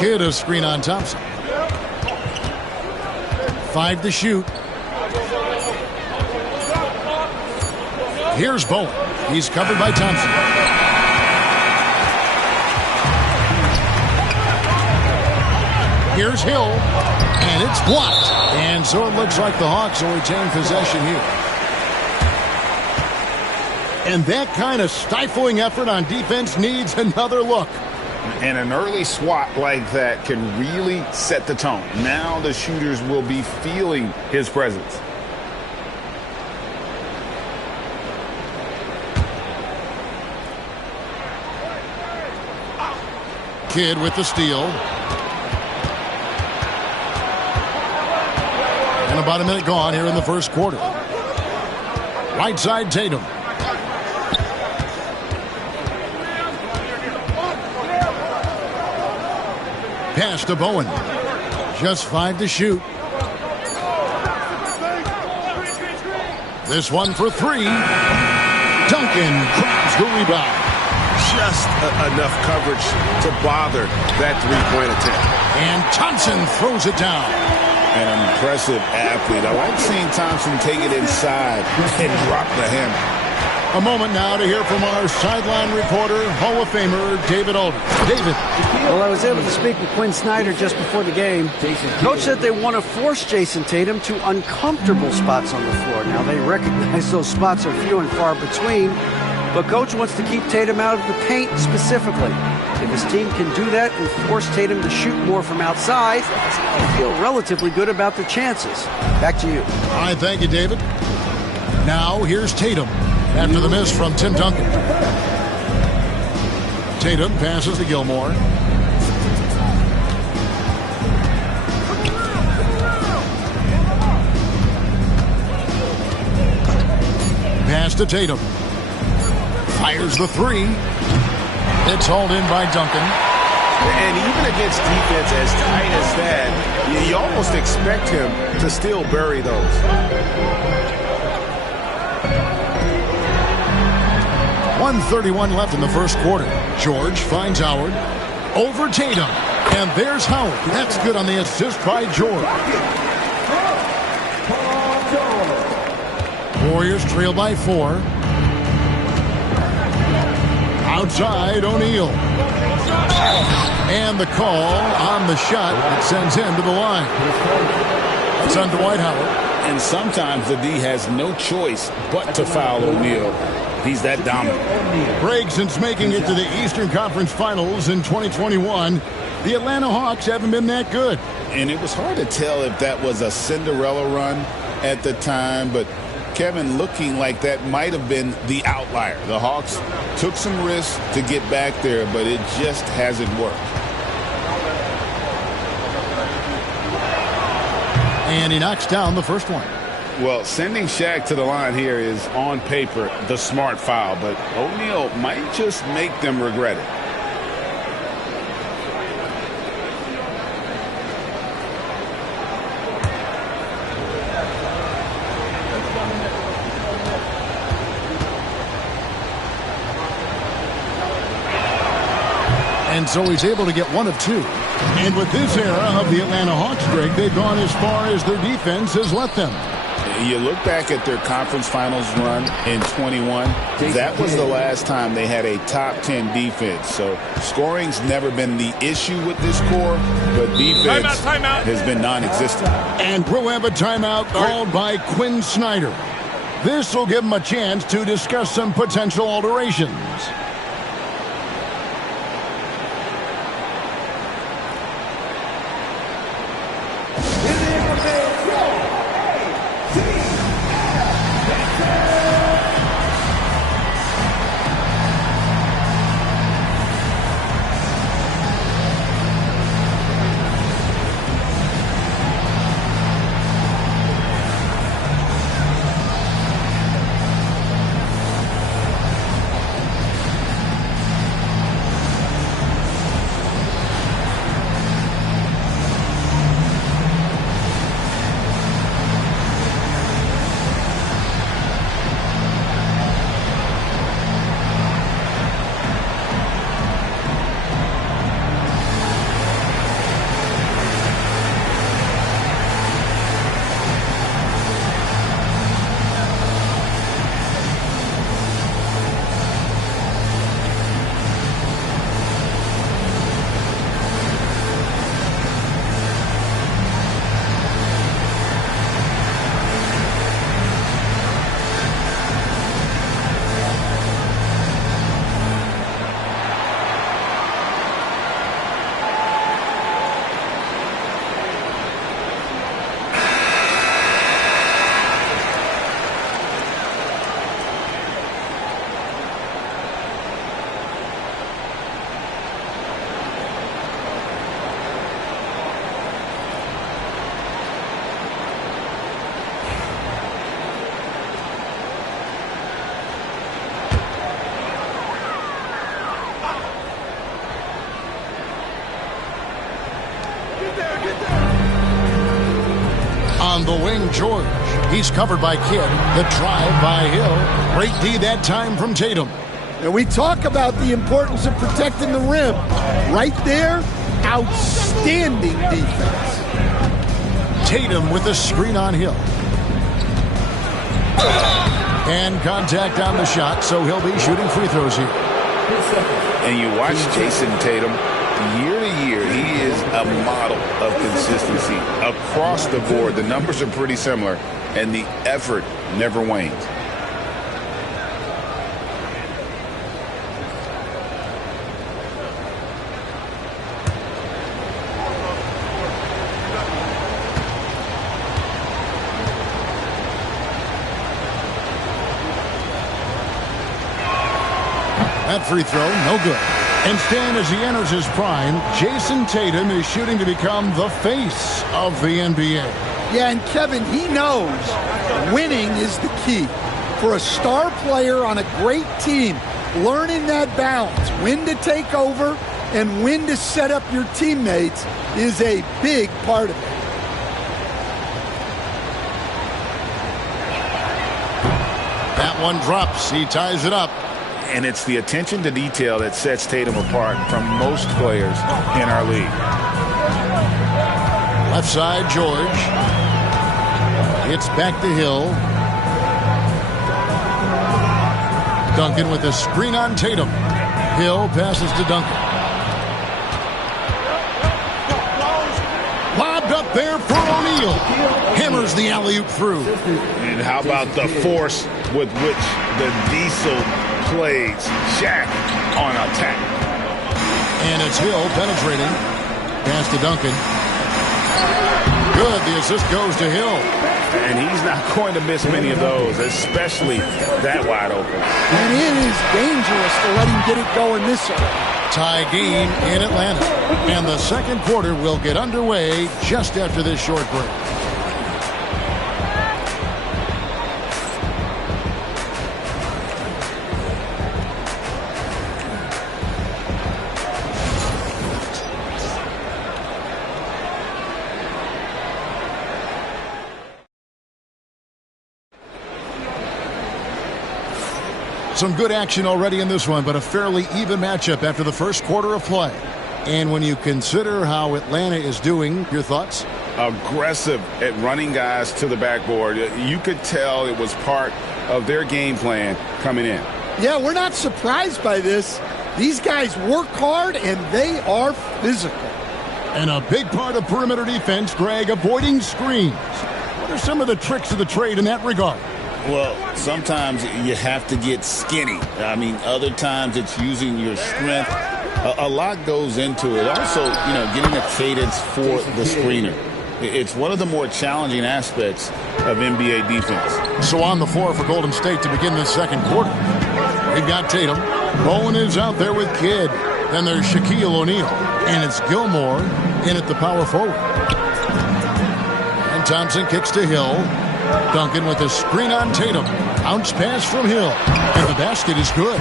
Kidd a screen on Thompson. 5 to shoot. Here's Bowen. He's covered by Thompson. Here's Hill, and it's blocked. And so it looks like the Hawks will retain possession here. And that kind of stifling effort on defense needs another look. And an early swat like that can really set the tone. Now the shooters will be feeling his presence. Kidd with the steal. And about a minute gone here in the first quarter. Right side Tatum. Pass to Bowen. Just 5 to shoot. This one for 3. Duncan grabs the rebound. Just enough coverage to bother that three-point attempt. And Thompson throws it down. An impressive athlete. I like seeing Thompson take it inside and drop the hammer. A moment now to hear from our sideline reporter, Hall of Famer David Aldridge. David. Well, I was able to speak with Quinn Snyder just before the game. Coach said they want to force Jason Tatum to uncomfortable spots on the floor. Now, they recognize those spots are few and far between, but Coach wants to keep Tatum out of the paint specifically. If his team can do that and force Tatum to shoot more from outside, I feel relatively good about their chances. Back to you. All right, thank you, David. Now, here's Tatum after the miss from Tim Duncan. Tatum passes to Gilmore. Pass to Tatum. Fires the 3. It's hauled in by Duncan. And even against defense as tight as that, you almost expect him to still bury those. 1:31 left in the first quarter. George finds Howard. Over Tatum. And there's Howard. That's good on the assist by George. Warriors trail by 4. Outside, O'Neal. And the call on the shot that sends him to the line. It's on Dwight Howard. And sometimes the D has no choice but to foul O'Neal. He's that dominant. Gregson's making it to the Eastern Conference Finals in 2021. The Atlanta Hawks haven't been that good. And it was hard to tell if that was a Cinderella run at the time, but Kevin, looking like that might have been the outlier. The Hawks took some risks to get back there, but it just hasn't worked. And he knocks down the first one. Well, sending Shaq to the line here is, on paper, the smart foul, but O'Neal might just make them regret it. And so he's able to get one of two. And with this era of the Atlanta Hawks, Greg, they've gone as far as their defense has let them. You look back at their conference finals run in 21, that was the last time they had a top 10 defense. So scoring's never been the issue with this core, but defense has been non-existent. And we'll have a timeout called by Quinn Snyder. This will give him a chance to discuss some potential alterations. On the wing, George. He's covered by Kidd. The drive by Hill. Great D that time from Tatum. And we talk about the importance of protecting the rim. Right there, outstanding defense. Tatum with the screen on Hill. And contact on the shot, so he'll be shooting free throws here. And you watch Jason Tatum, year to year, he is a model of consistency. Across the board, the numbers are pretty similar, and the effort never wanes. That free throw, no good. Instead, as he enters his prime, Jason Tatum is shooting to become the face of the NBA. Yeah, and Kevin, he knows winning is the key. For a star player on a great team, learning that balance, when to take over and when to set up your teammates is a big part of it. That one drops. He ties it up. And it's the attention to detail that sets Tatum apart from most players in our league. Left side, George. It's back to Hill. Duncan with a screen on Tatum. Hill passes to Duncan. Lobbed up there for O'Neal. Hammers the alley-oop through. And how about the force with which the Diesel plays Shaq on attack. And it's Hill penetrating. Pass to Duncan. Good. The assist goes to Hill. And he's not going to miss many of those, especially that wide open. And it is dangerous to let him get it going this early. Tie game in Atlanta. And the second quarter will get underway just after this short break. Some good action already in this one, but a fairly even matchup after the first quarter of play. And when you consider how Atlanta is doing, your thoughts? Aggressive at running guys to the backboard. You could tell it was part of their game plan coming in. Yeah, we're not surprised by this. These guys work hard, and they are physical. And a big part of perimeter defense, Greg, avoiding screens. What are some of the tricks of the trade in that regard? Well, sometimes you have to get skinny. I mean, other times it's using your strength. A lot goes into it. Also, getting a cadence for the screener. It's one of the more challenging aspects of NBA defense. So on the floor for Golden State to begin this second quarter, we've got Tatum. Bowen is out there with Kidd. Then there's Shaquille O'Neal. And it's Gilmore in at the power forward. And Thompson kicks to Hill. Duncan with a screen on Tatum. Bounce pass from Hill. And the basket is good.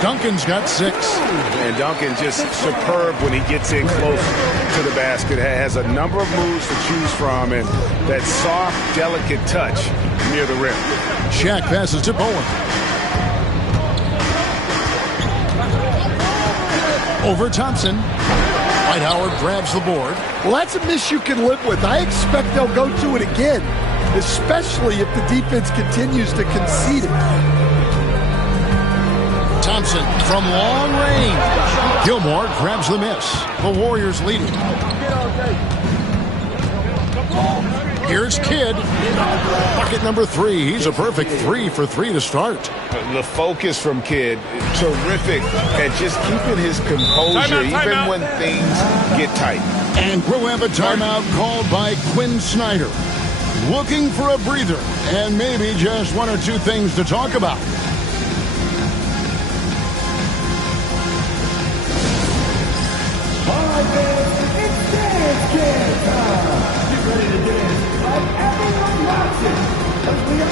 Duncan's got 6. And Duncan just superb when he gets in close to the basket. Has a number of moves to choose from. And that soft, delicate touch near the rim. Shaq passes to Bowen. Over Thompson. Dwight Howard grabs the board. Well, that's a miss you can live with. I expect they'll go to it again, especially if the defense continues to concede it. Thompson from long range. Gilmore grabs the miss. The Warriors leading. Here's Kidd. Bucket number 3. He's a perfect 3 for 3 to start. The focus from Kidd, terrific at just keeping his composure even when things get tight. And we'll have a timeout called by Quinn Snyder. Looking for a breather and maybe just 1 or 2 things to talk about. All right, fans, it's Dance Can time. Get ready to dance like everyone watching. As we are.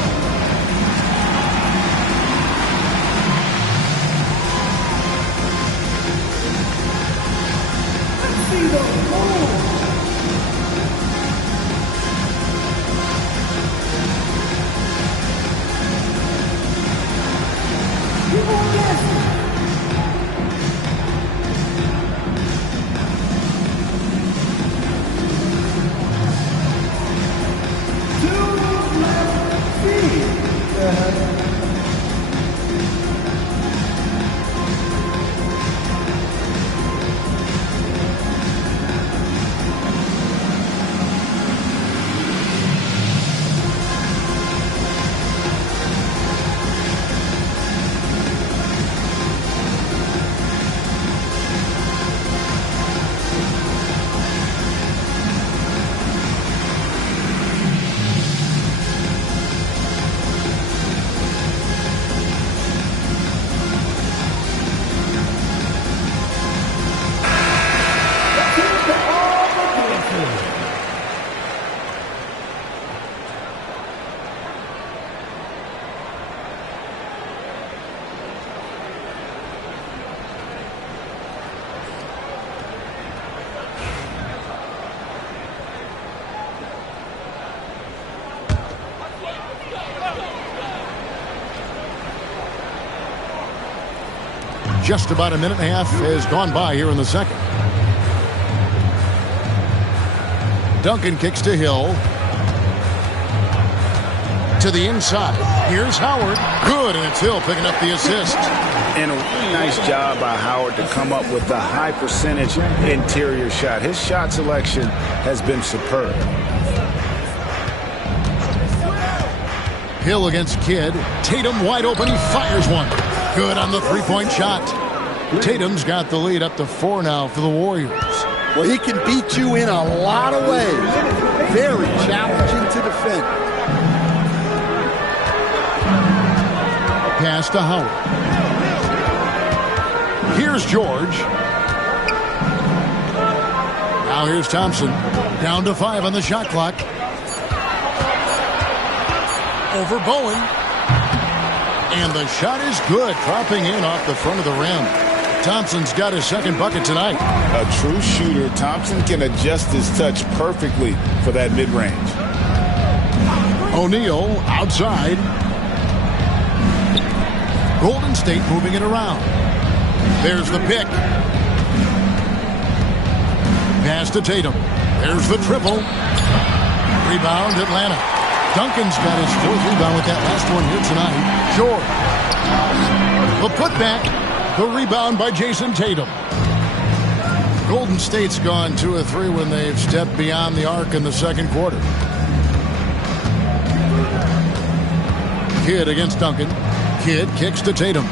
Let's see those moves. Keep on dancing. Just about a minute and a half has gone by here in the second. Duncan kicks to Hill. To the inside. Here's Howard. Good, and it's Hill picking up the assist. And a really nice job by Howard to come up with the high percentage interior shot. His shot selection has been superb. Hill against Kidd. Tatum wide open. He fires one. Good on the three-point shot. Tatum's got the lead up to 4 now for the Warriors. Well, he can beat you in a lot of ways. Very challenging to defend. Pass to Howard. Here's George. Now here's Thompson. Down to 5 on the shot clock. Over Bowen. And the shot is good, dropping in off the front of the rim. Thompson's got his second bucket tonight. A true shooter, Thompson can adjust his touch perfectly for that mid-range. O'Neal outside. Golden State moving it around. There's the pick. Pass to Tatum. There's the triple. Rebound, Atlanta. Duncan's got his 4th rebound with that last one here tonight. George. The putback. The rebound by Jason Tatum. Golden State's gone 2 of 3 when they've stepped beyond the arc in the second quarter. Kidd against Duncan. Kidd kicks to Tatum.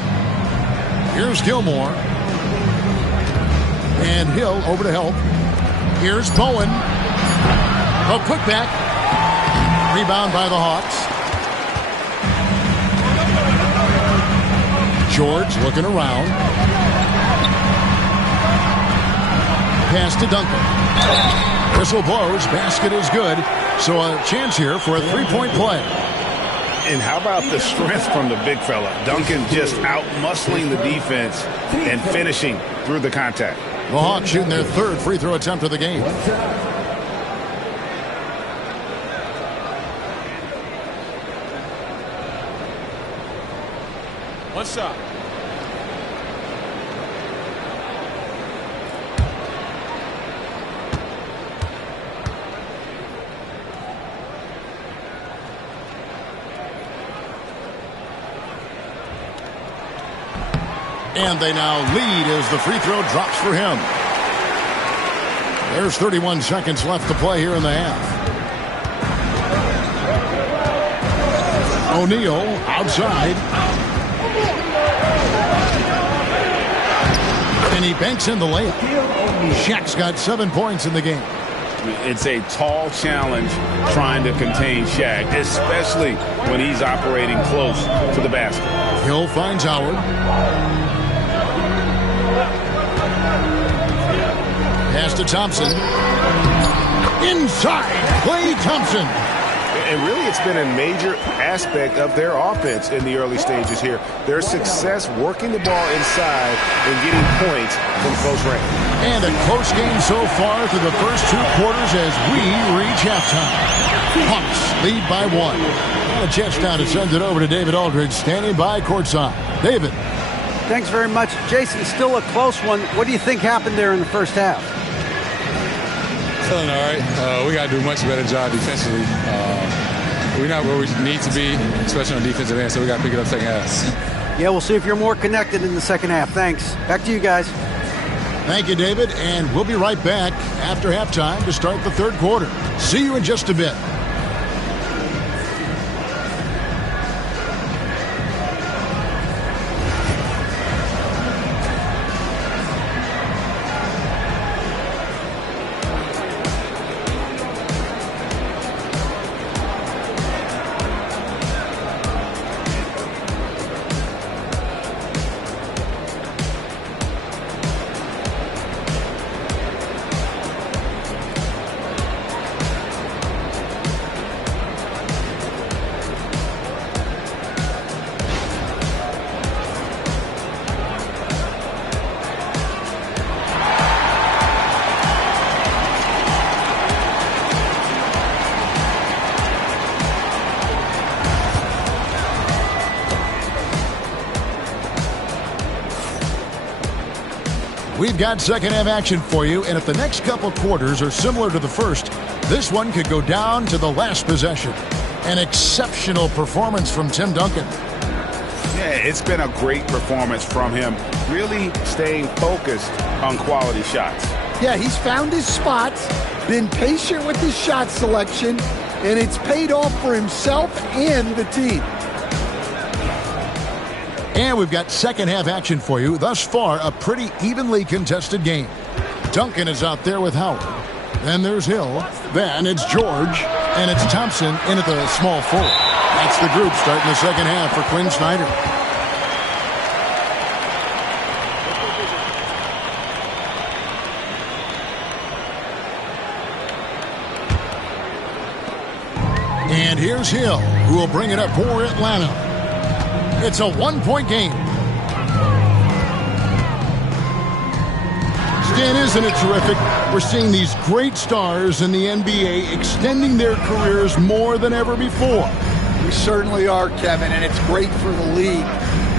Here's Gilmore. And Hill over to help. Here's Bowen. A putback. Rebound by the Hawks. George looking around. Pass to Duncan. Whistle blows. Basket is good. So a chance here for a 3-point play. And how about the strength from the big fella? Duncan just out-muscling the defense and finishing through the contact. The Hawks shooting their 3rd free throw attempt of the game. One shot. And they now lead as the free throw drops for him. There's 31 seconds left to play here in the half. O'Neal outside. And he banks in the layup. Shaq's got 7 points in the game. It's a tall challenge trying to contain Shaq, especially when he's operating close to the basket. Hill finds Howard. Pass to Thompson. Inside, Klay Thompson. And really, it's been a major aspect of their offense in the early stages here. Their success working the ball inside and getting points from close range. And a close game so far through the first 2 quarters as we reach halftime. Hawks lead by 1. A chance now to send it over to David Aldridge, standing by courtside. David. Thanks very much. Jason, still a close one. What do you think happened there in the first half? Feeling all right. We got to do a much better job defensively. We're not where we need to be, especially on defensive end, so we got to pick it up second half. Yeah, we'll see if you're more connected in the second half. Thanks. Back to you guys. Thank you, David, and we'll be right back after halftime to start the 3rd quarter. See you in just a bit. We've got second half action for you, and if the next couple quarters are similar to the first, this one could go down to the last possession. An exceptional performance from Tim Duncan. Yeah, it's been a great performance from him, really staying focused on quality shots. Yeah, he's found his spots, been patient with his shot selection, and it's paid off for himself and the team. And we've got second half action for you. Thus far, a pretty evenly contested game. Duncan is out there with Howard. Then there's Hill. Then it's George. And it's Thompson in at the small forward. That's the group starting the second half for Quinn Snyder. And here's Hill, who will bring it up for Atlanta. It's a 1-point game. Stan, isn't it terrific? We're seeing these great stars in the NBA extending their careers more than ever before. We certainly are, Kevin, and it's great for the league.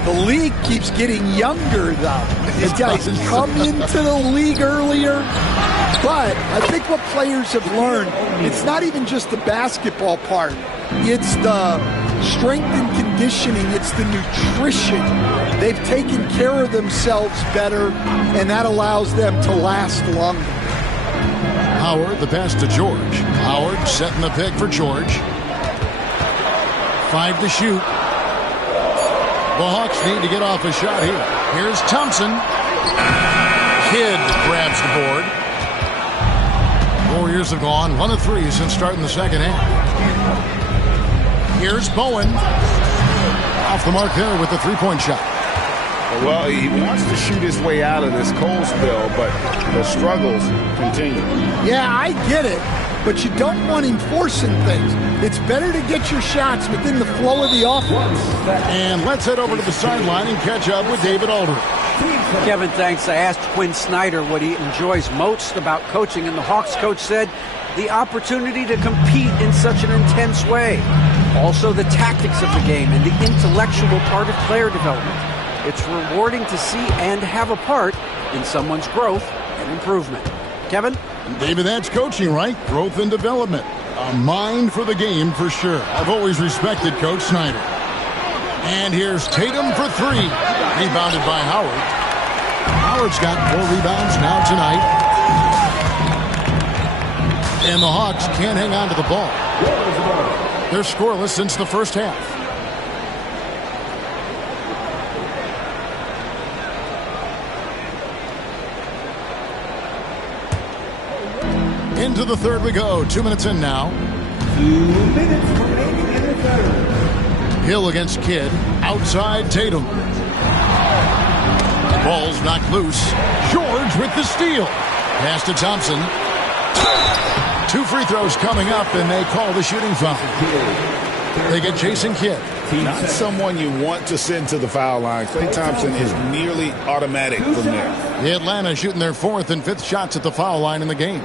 The league keeps getting younger, though. These guys come into the league earlier. But I think what players have learned, it's not even just the basketball part. It's the strength and conditioning. It's the nutrition. They've taken care of themselves better, and that allows them to last longer. Howard, the pass to George. Howard setting the pick for George. 5 to shoot. The Hawks need to get off a shot here. Here's Thompson. Kidd grabs the board. Warriors have gone 1 of 3 since starting the second half. Here's Bowen. Off the mark there with the three-point shot. Well, he wants to shoot his way out of this cold spell, but the struggles continue. Yeah, I get it, but you don't want him forcing things. It's better to get your shots within the flow of the offense. And let's head over to the sideline and catch up with David Aldridge. Kevin, thanks. I asked Quinn Snyder what he enjoys most about coaching, and the Hawks coach said the opportunity to compete in such an intense way. Also, the tactics of the game and the intellectual part of player development. It's rewarding to see and have a part in someone's growth and improvement. Kevin? David, that's coaching, right? Growth and development. A mind for the game for sure. I've always respected Coach Snyder. And here's Tatum for 3. Rebounded by Howard. Howard's got 4 rebounds now tonight. And the Hawks can't hang on to the ball. They're scoreless since the first half. Into the third we go. 2 minutes in now. 2 minutes remaining in the third. Hill against Kidd. Outside Tatum. Ball's knocked loose. George with the steal. Pass to Thompson. 2 free throws coming up, and they call the shooting foul. They get Jason Kidd. Not someone you want to send to the foul line. Klay Thompson is nearly automatic from there. Atlanta shooting their 4th and 5th shots at the foul line in the game.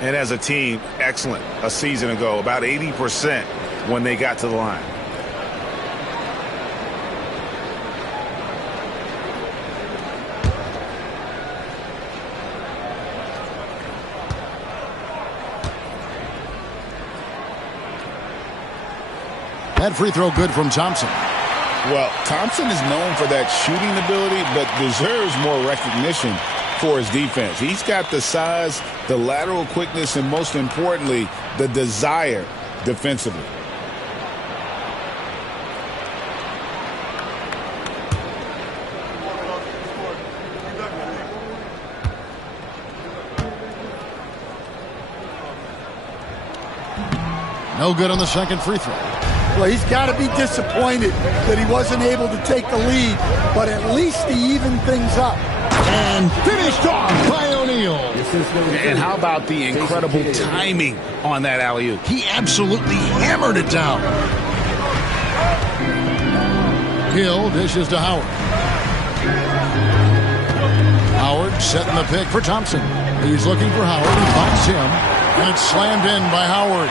And as a team, excellent. A season ago, about 80% when they got to the line. That free throw good from Thompson. Well, Thompson is known for that shooting ability, but deserves more recognition for his defense. He's got the size, the lateral quickness, and most importantly, the desire defensively. No good on the second free throw. Well, he's got to be disappointed that he wasn't able to take the lead, but at least he evened things up. And finished off by O'Neal. And how about the incredible timing on that alley-oop? He absolutely hammered it down. Hill dishes to Howard. Howard setting the pick for Thompson. He's looking for Howard and finds him. And it's slammed in by Howard.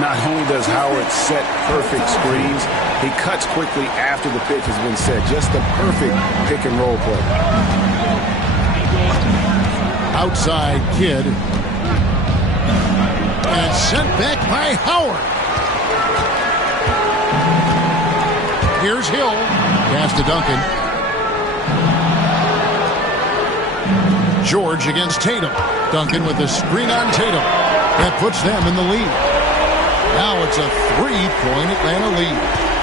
Not only does Howard set perfect screens, he cuts quickly after the pick has been set. Just the perfect pick and roll play. Outside Kidd. And it's sent back by Howard. Here's Hill. Pass to Duncan. George against Tatum. Duncan with a screen on Tatum. That puts them in the lead. Now it's a 3-point Atlanta lead.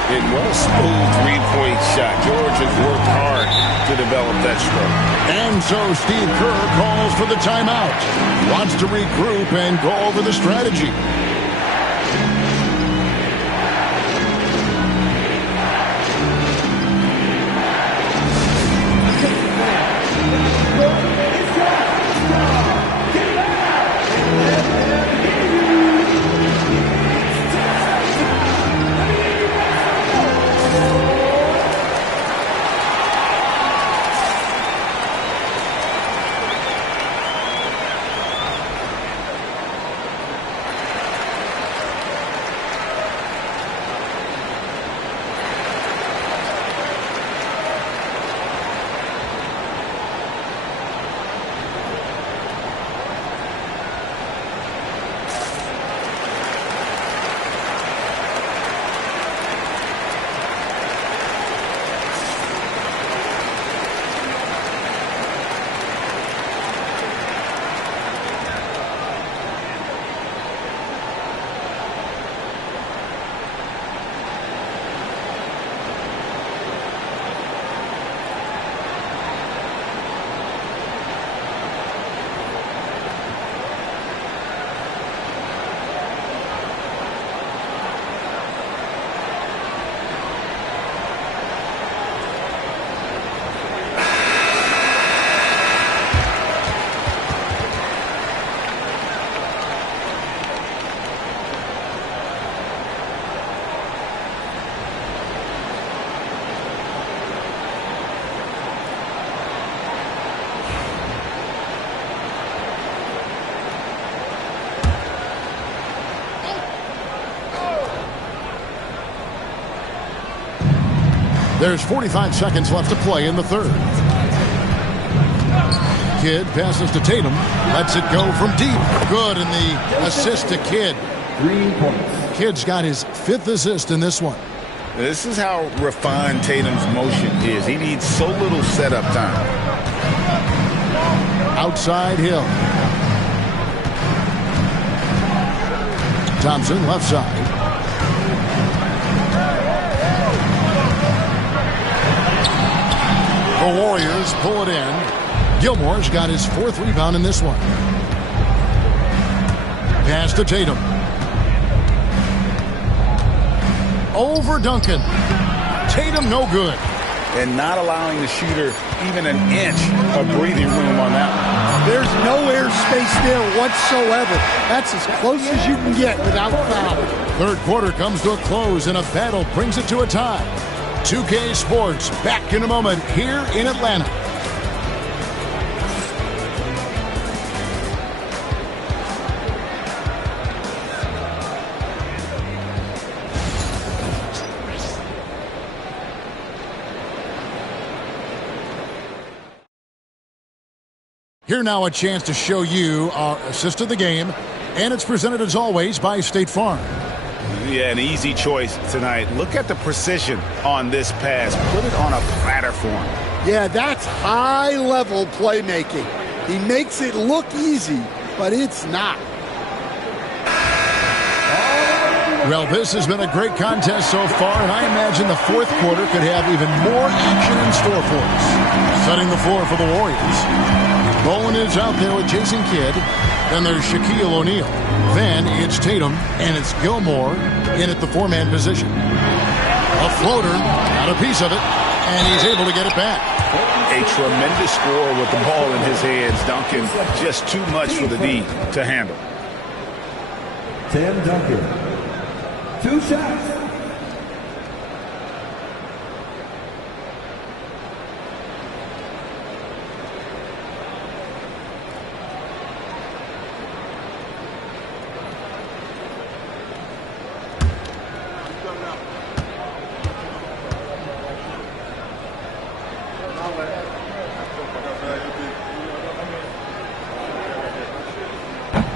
And what a smooth 3-point shot. George has worked hard to develop that stroke. And so Steve Kerr calls for the timeout. Wants to regroup and go over the strategy. There's 45 seconds left to play in the third. Kidd passes to Tatum. Lets it go from deep. Good, and the assist to Kidd. 3 points. Kidd's got his 5th assist in this one. This is how refined Tatum's motion is. He needs so little setup time. Outside Hill. Thompson left side. The Warriors pull it in. Gilmore's got his 4th rebound in this one. Pass to Tatum. Over Duncan. Tatum no good. And not allowing the shooter even an inch of breathing room on that one. There's no air space there whatsoever. That's as close as you can get without foul. Third quarter comes to a close and a battle brings it to a tie. 2K Sports back in a moment here in Atlanta. Here now a chance to show you our assist of the game, and it's presented as always by State Farm. Yeah, an easy choice tonight. Look at the precision on this pass. Put it on a platter for him. Yeah, that's high-level playmaking. He makes it look easy, but it's not. Well, this has been a great contest so far, and I imagine the fourth quarter could have even more action in store for us. Setting the floor for the Warriors. Bowen is out there with Jason Kidd. Then there's Shaquille O'Neal. Then it's Tatum, and it's Gilmore in at the 4-man position. A floater, got a piece of it, and he's able to get it back. A tremendous score with the ball in his hands. Duncan, just too much for the D to handle. Tim Duncan. 2 shots.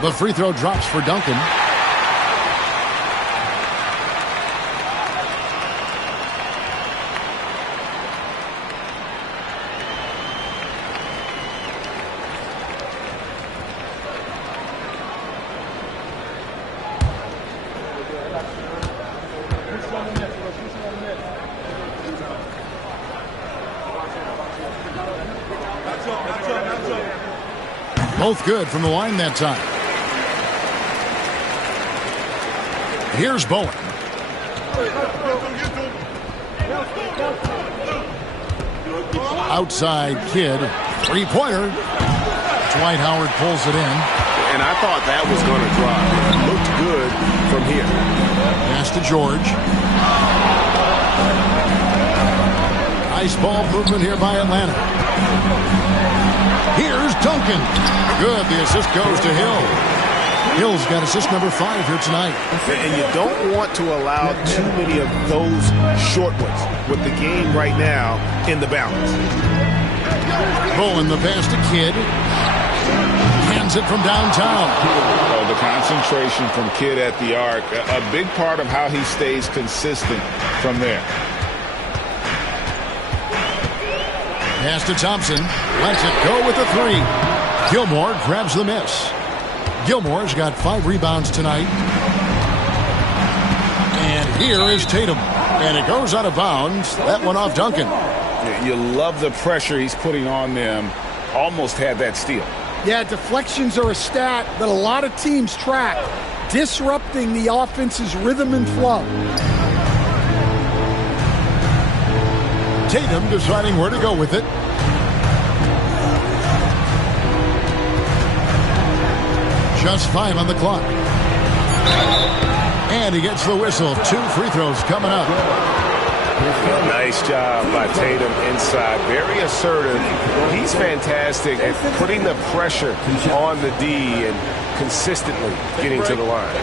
The free throw drops for Duncan. Both good from the line that time. Here's Bowen. Outside Kidd. Three-pointer. Dwight Howard pulls it in. And I thought that was going to drop. It looked good from here. Pass to George. Nice ball movement here by Atlanta. Here's Duncan. Good. The assist goes to Hill. Hill's got assist number 5 here tonight. And you don't want to allow too many of those short ones with the game right now in the balance. Bowen, the pass to Kidd. Hands it from downtown. Oh, the concentration from Kidd at the arc, a big part of how he stays consistent from there. Pass to Thompson. Lets it go with the 3. Gilmore grabs the miss. Gilmore's got 5 rebounds tonight. And here is Tatum. And it goes out of bounds. That one off Duncan. You love the pressure he's putting on them. Almost had that steal. Yeah, deflections are a stat that a lot of teams track, disrupting the offense's rhythm and flow. Tatum deciding where to go with it. Just 5 on the clock. And he gets the whistle. 2 free throws coming up. Nice job by Tatum inside. Very assertive. He's fantastic at putting the pressure on the D and consistently getting to the line.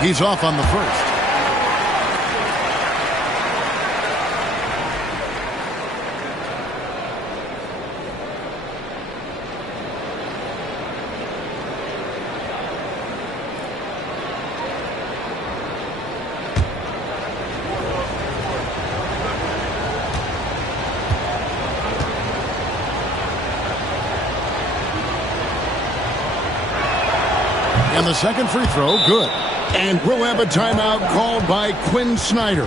He's off on the first. And the second free throw, good. And we'll have a timeout called by Quinn Snyder.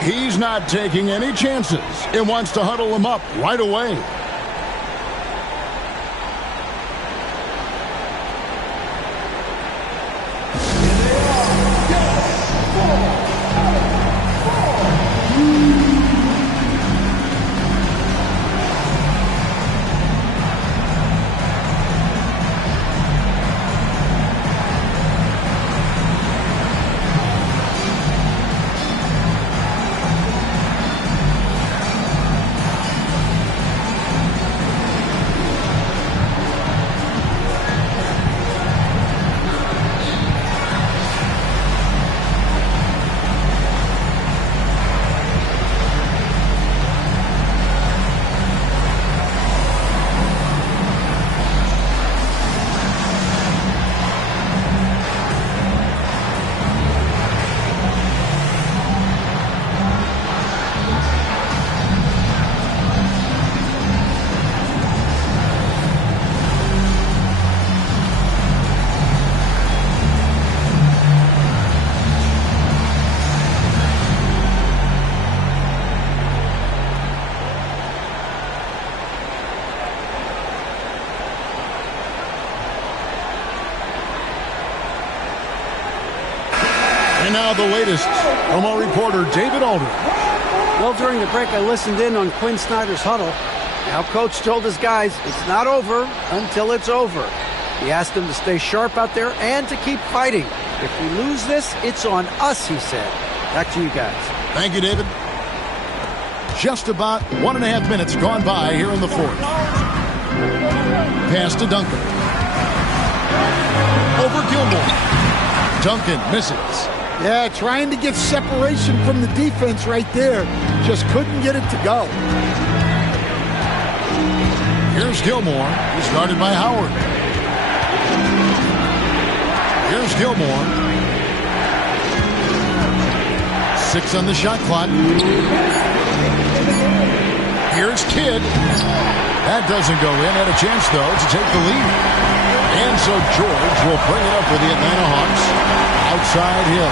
He's not taking any chances and wants to huddle him up right away. And now the latest from our reporter, David Aldridge. Well, during the break, I listened in on Quinn Snyder's huddle. Now, Coach told his guys it's not over until it's over. He asked them to stay sharp out there and to keep fighting. If we lose this, it's on us, he said. Back to you guys. Thank you, David. Just about 1.5 minutes gone by here in the fourth. Pass to Duncan. Over Gilmore. Duncan misses. Yeah, trying to get separation from the defense right there. Just couldn't get it to go. Here's Gilmore. He's guarded by Howard. Here's Gilmore. 6 on the shot clock. Here's Kidd. That doesn't go in. Had a chance, though, to take the lead. And so George will bring it up for the Atlanta Hawks. Outside Hill.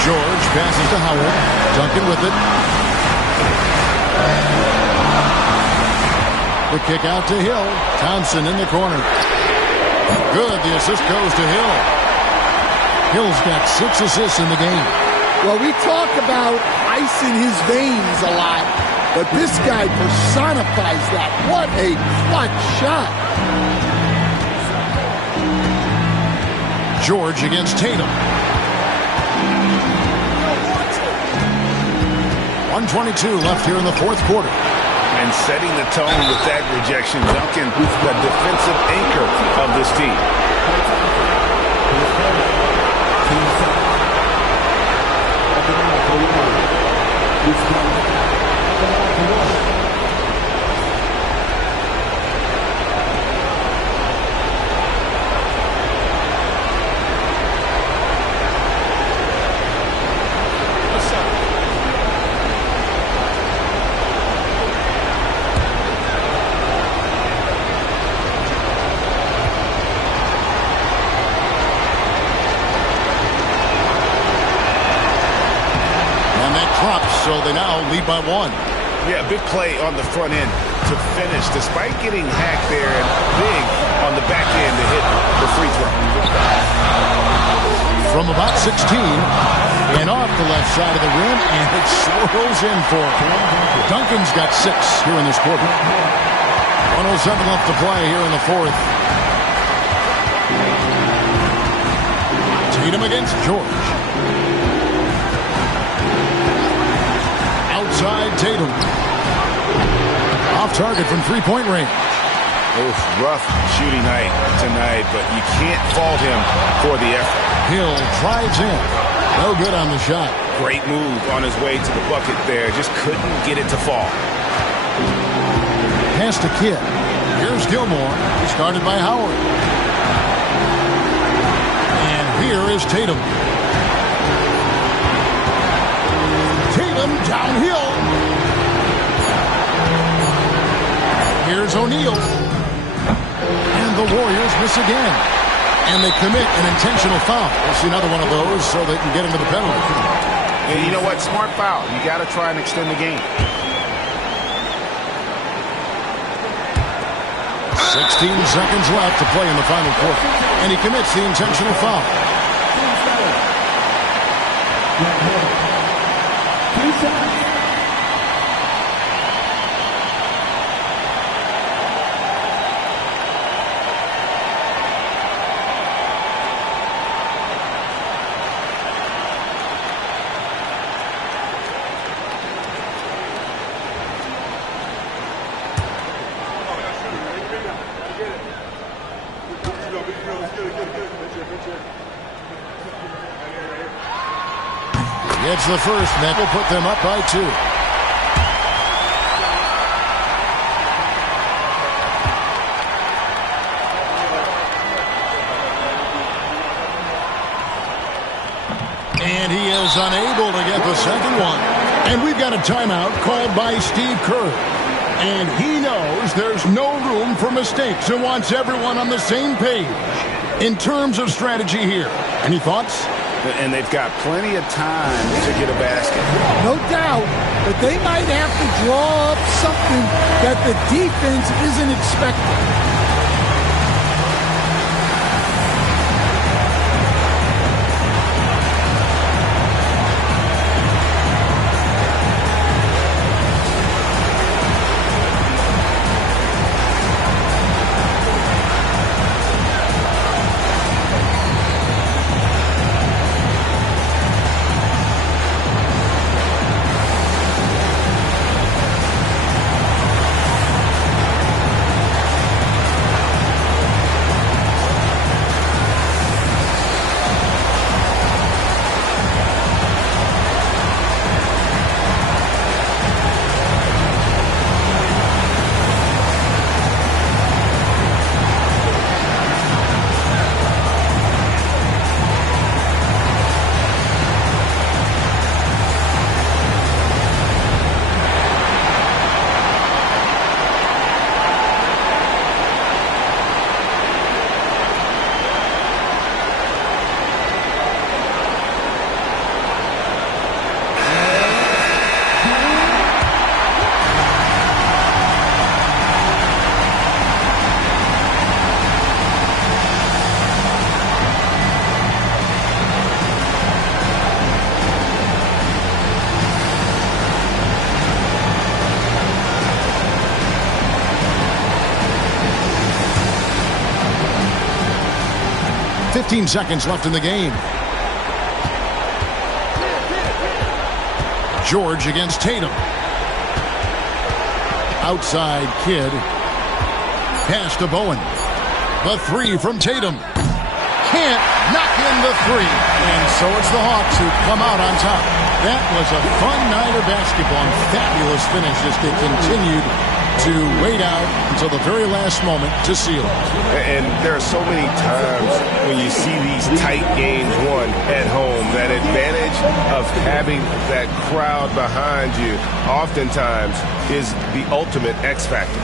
George passes to Howard. Duncan with it. The kick out to Hill. Thompson in the corner. Good. The assist goes to Hill. Hill's got 6 assists in the game. Well, we talk about ice in his veins a lot, but this guy personifies that. What a clutch shot. George against Tatum. 1:22 left here in the fourth quarter. And setting the tone with that rejection, Duncan, the defensive anchor of this team. So they now lead by 1. Yeah, big play on the front end to finish, despite getting hacked there, and big on the back end to hit the free throw. From about 16, and off the left side of the rim, and it swirls in for him. Duncan's got 6 here in this quarter. 1:07 left to play here in the fourth. Tatum against George. Outside Tatum. Off target from 3-point range. Oof, rough shooting night tonight, but you can't fault him for the effort. Hill drives in. No good on the shot. Great move on his way to the bucket there. Just couldn't get it to fall. Pass to Kidd. Here's Gilmore. Started by Howard. And here is Tatum. Tatum downhill. Here's O'Neal. And the Warriors miss again. And they commit an intentional foul. We'll see another one of those so they can get into the penalty. And you know what? Smart foul. You got to try and extend the game. 16 seconds left to play in the final quarter. And he commits the intentional foul. 2 seconds. It's the first, and that will put them up by 2. And he is unable to get the second one. And we've got a timeout called by Steve Kerr. And he knows there's no room for mistakes and wants everyone on the same page in terms of strategy here. Any thoughts? And they've got plenty of time to get a basket. No doubt, but they might have to draw up something that the defense isn't expecting. Fifteen seconds left in the game. George against Tatum. Outside Kidd. Pass to Bowen. The three from Tatum. Can't knock in the three. And so it's the Hawks who come out on top. That was a fun night of basketball and fabulous finish as they continued to wait out until the very last moment to seal it. And there are so many times when you see these tight games won at home, that advantage of having that crowd behind you oftentimes is the ultimate X factor.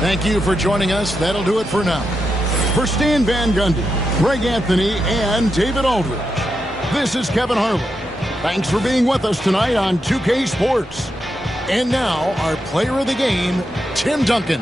Thank you for joining us. That'll do it for now. For Stan Van Gundy, Greg Anthony, and David Aldridge, this is Kevin Harlan. Thanks for being with us tonight on 2K Sports. And now, our player of the game, Tim Duncan.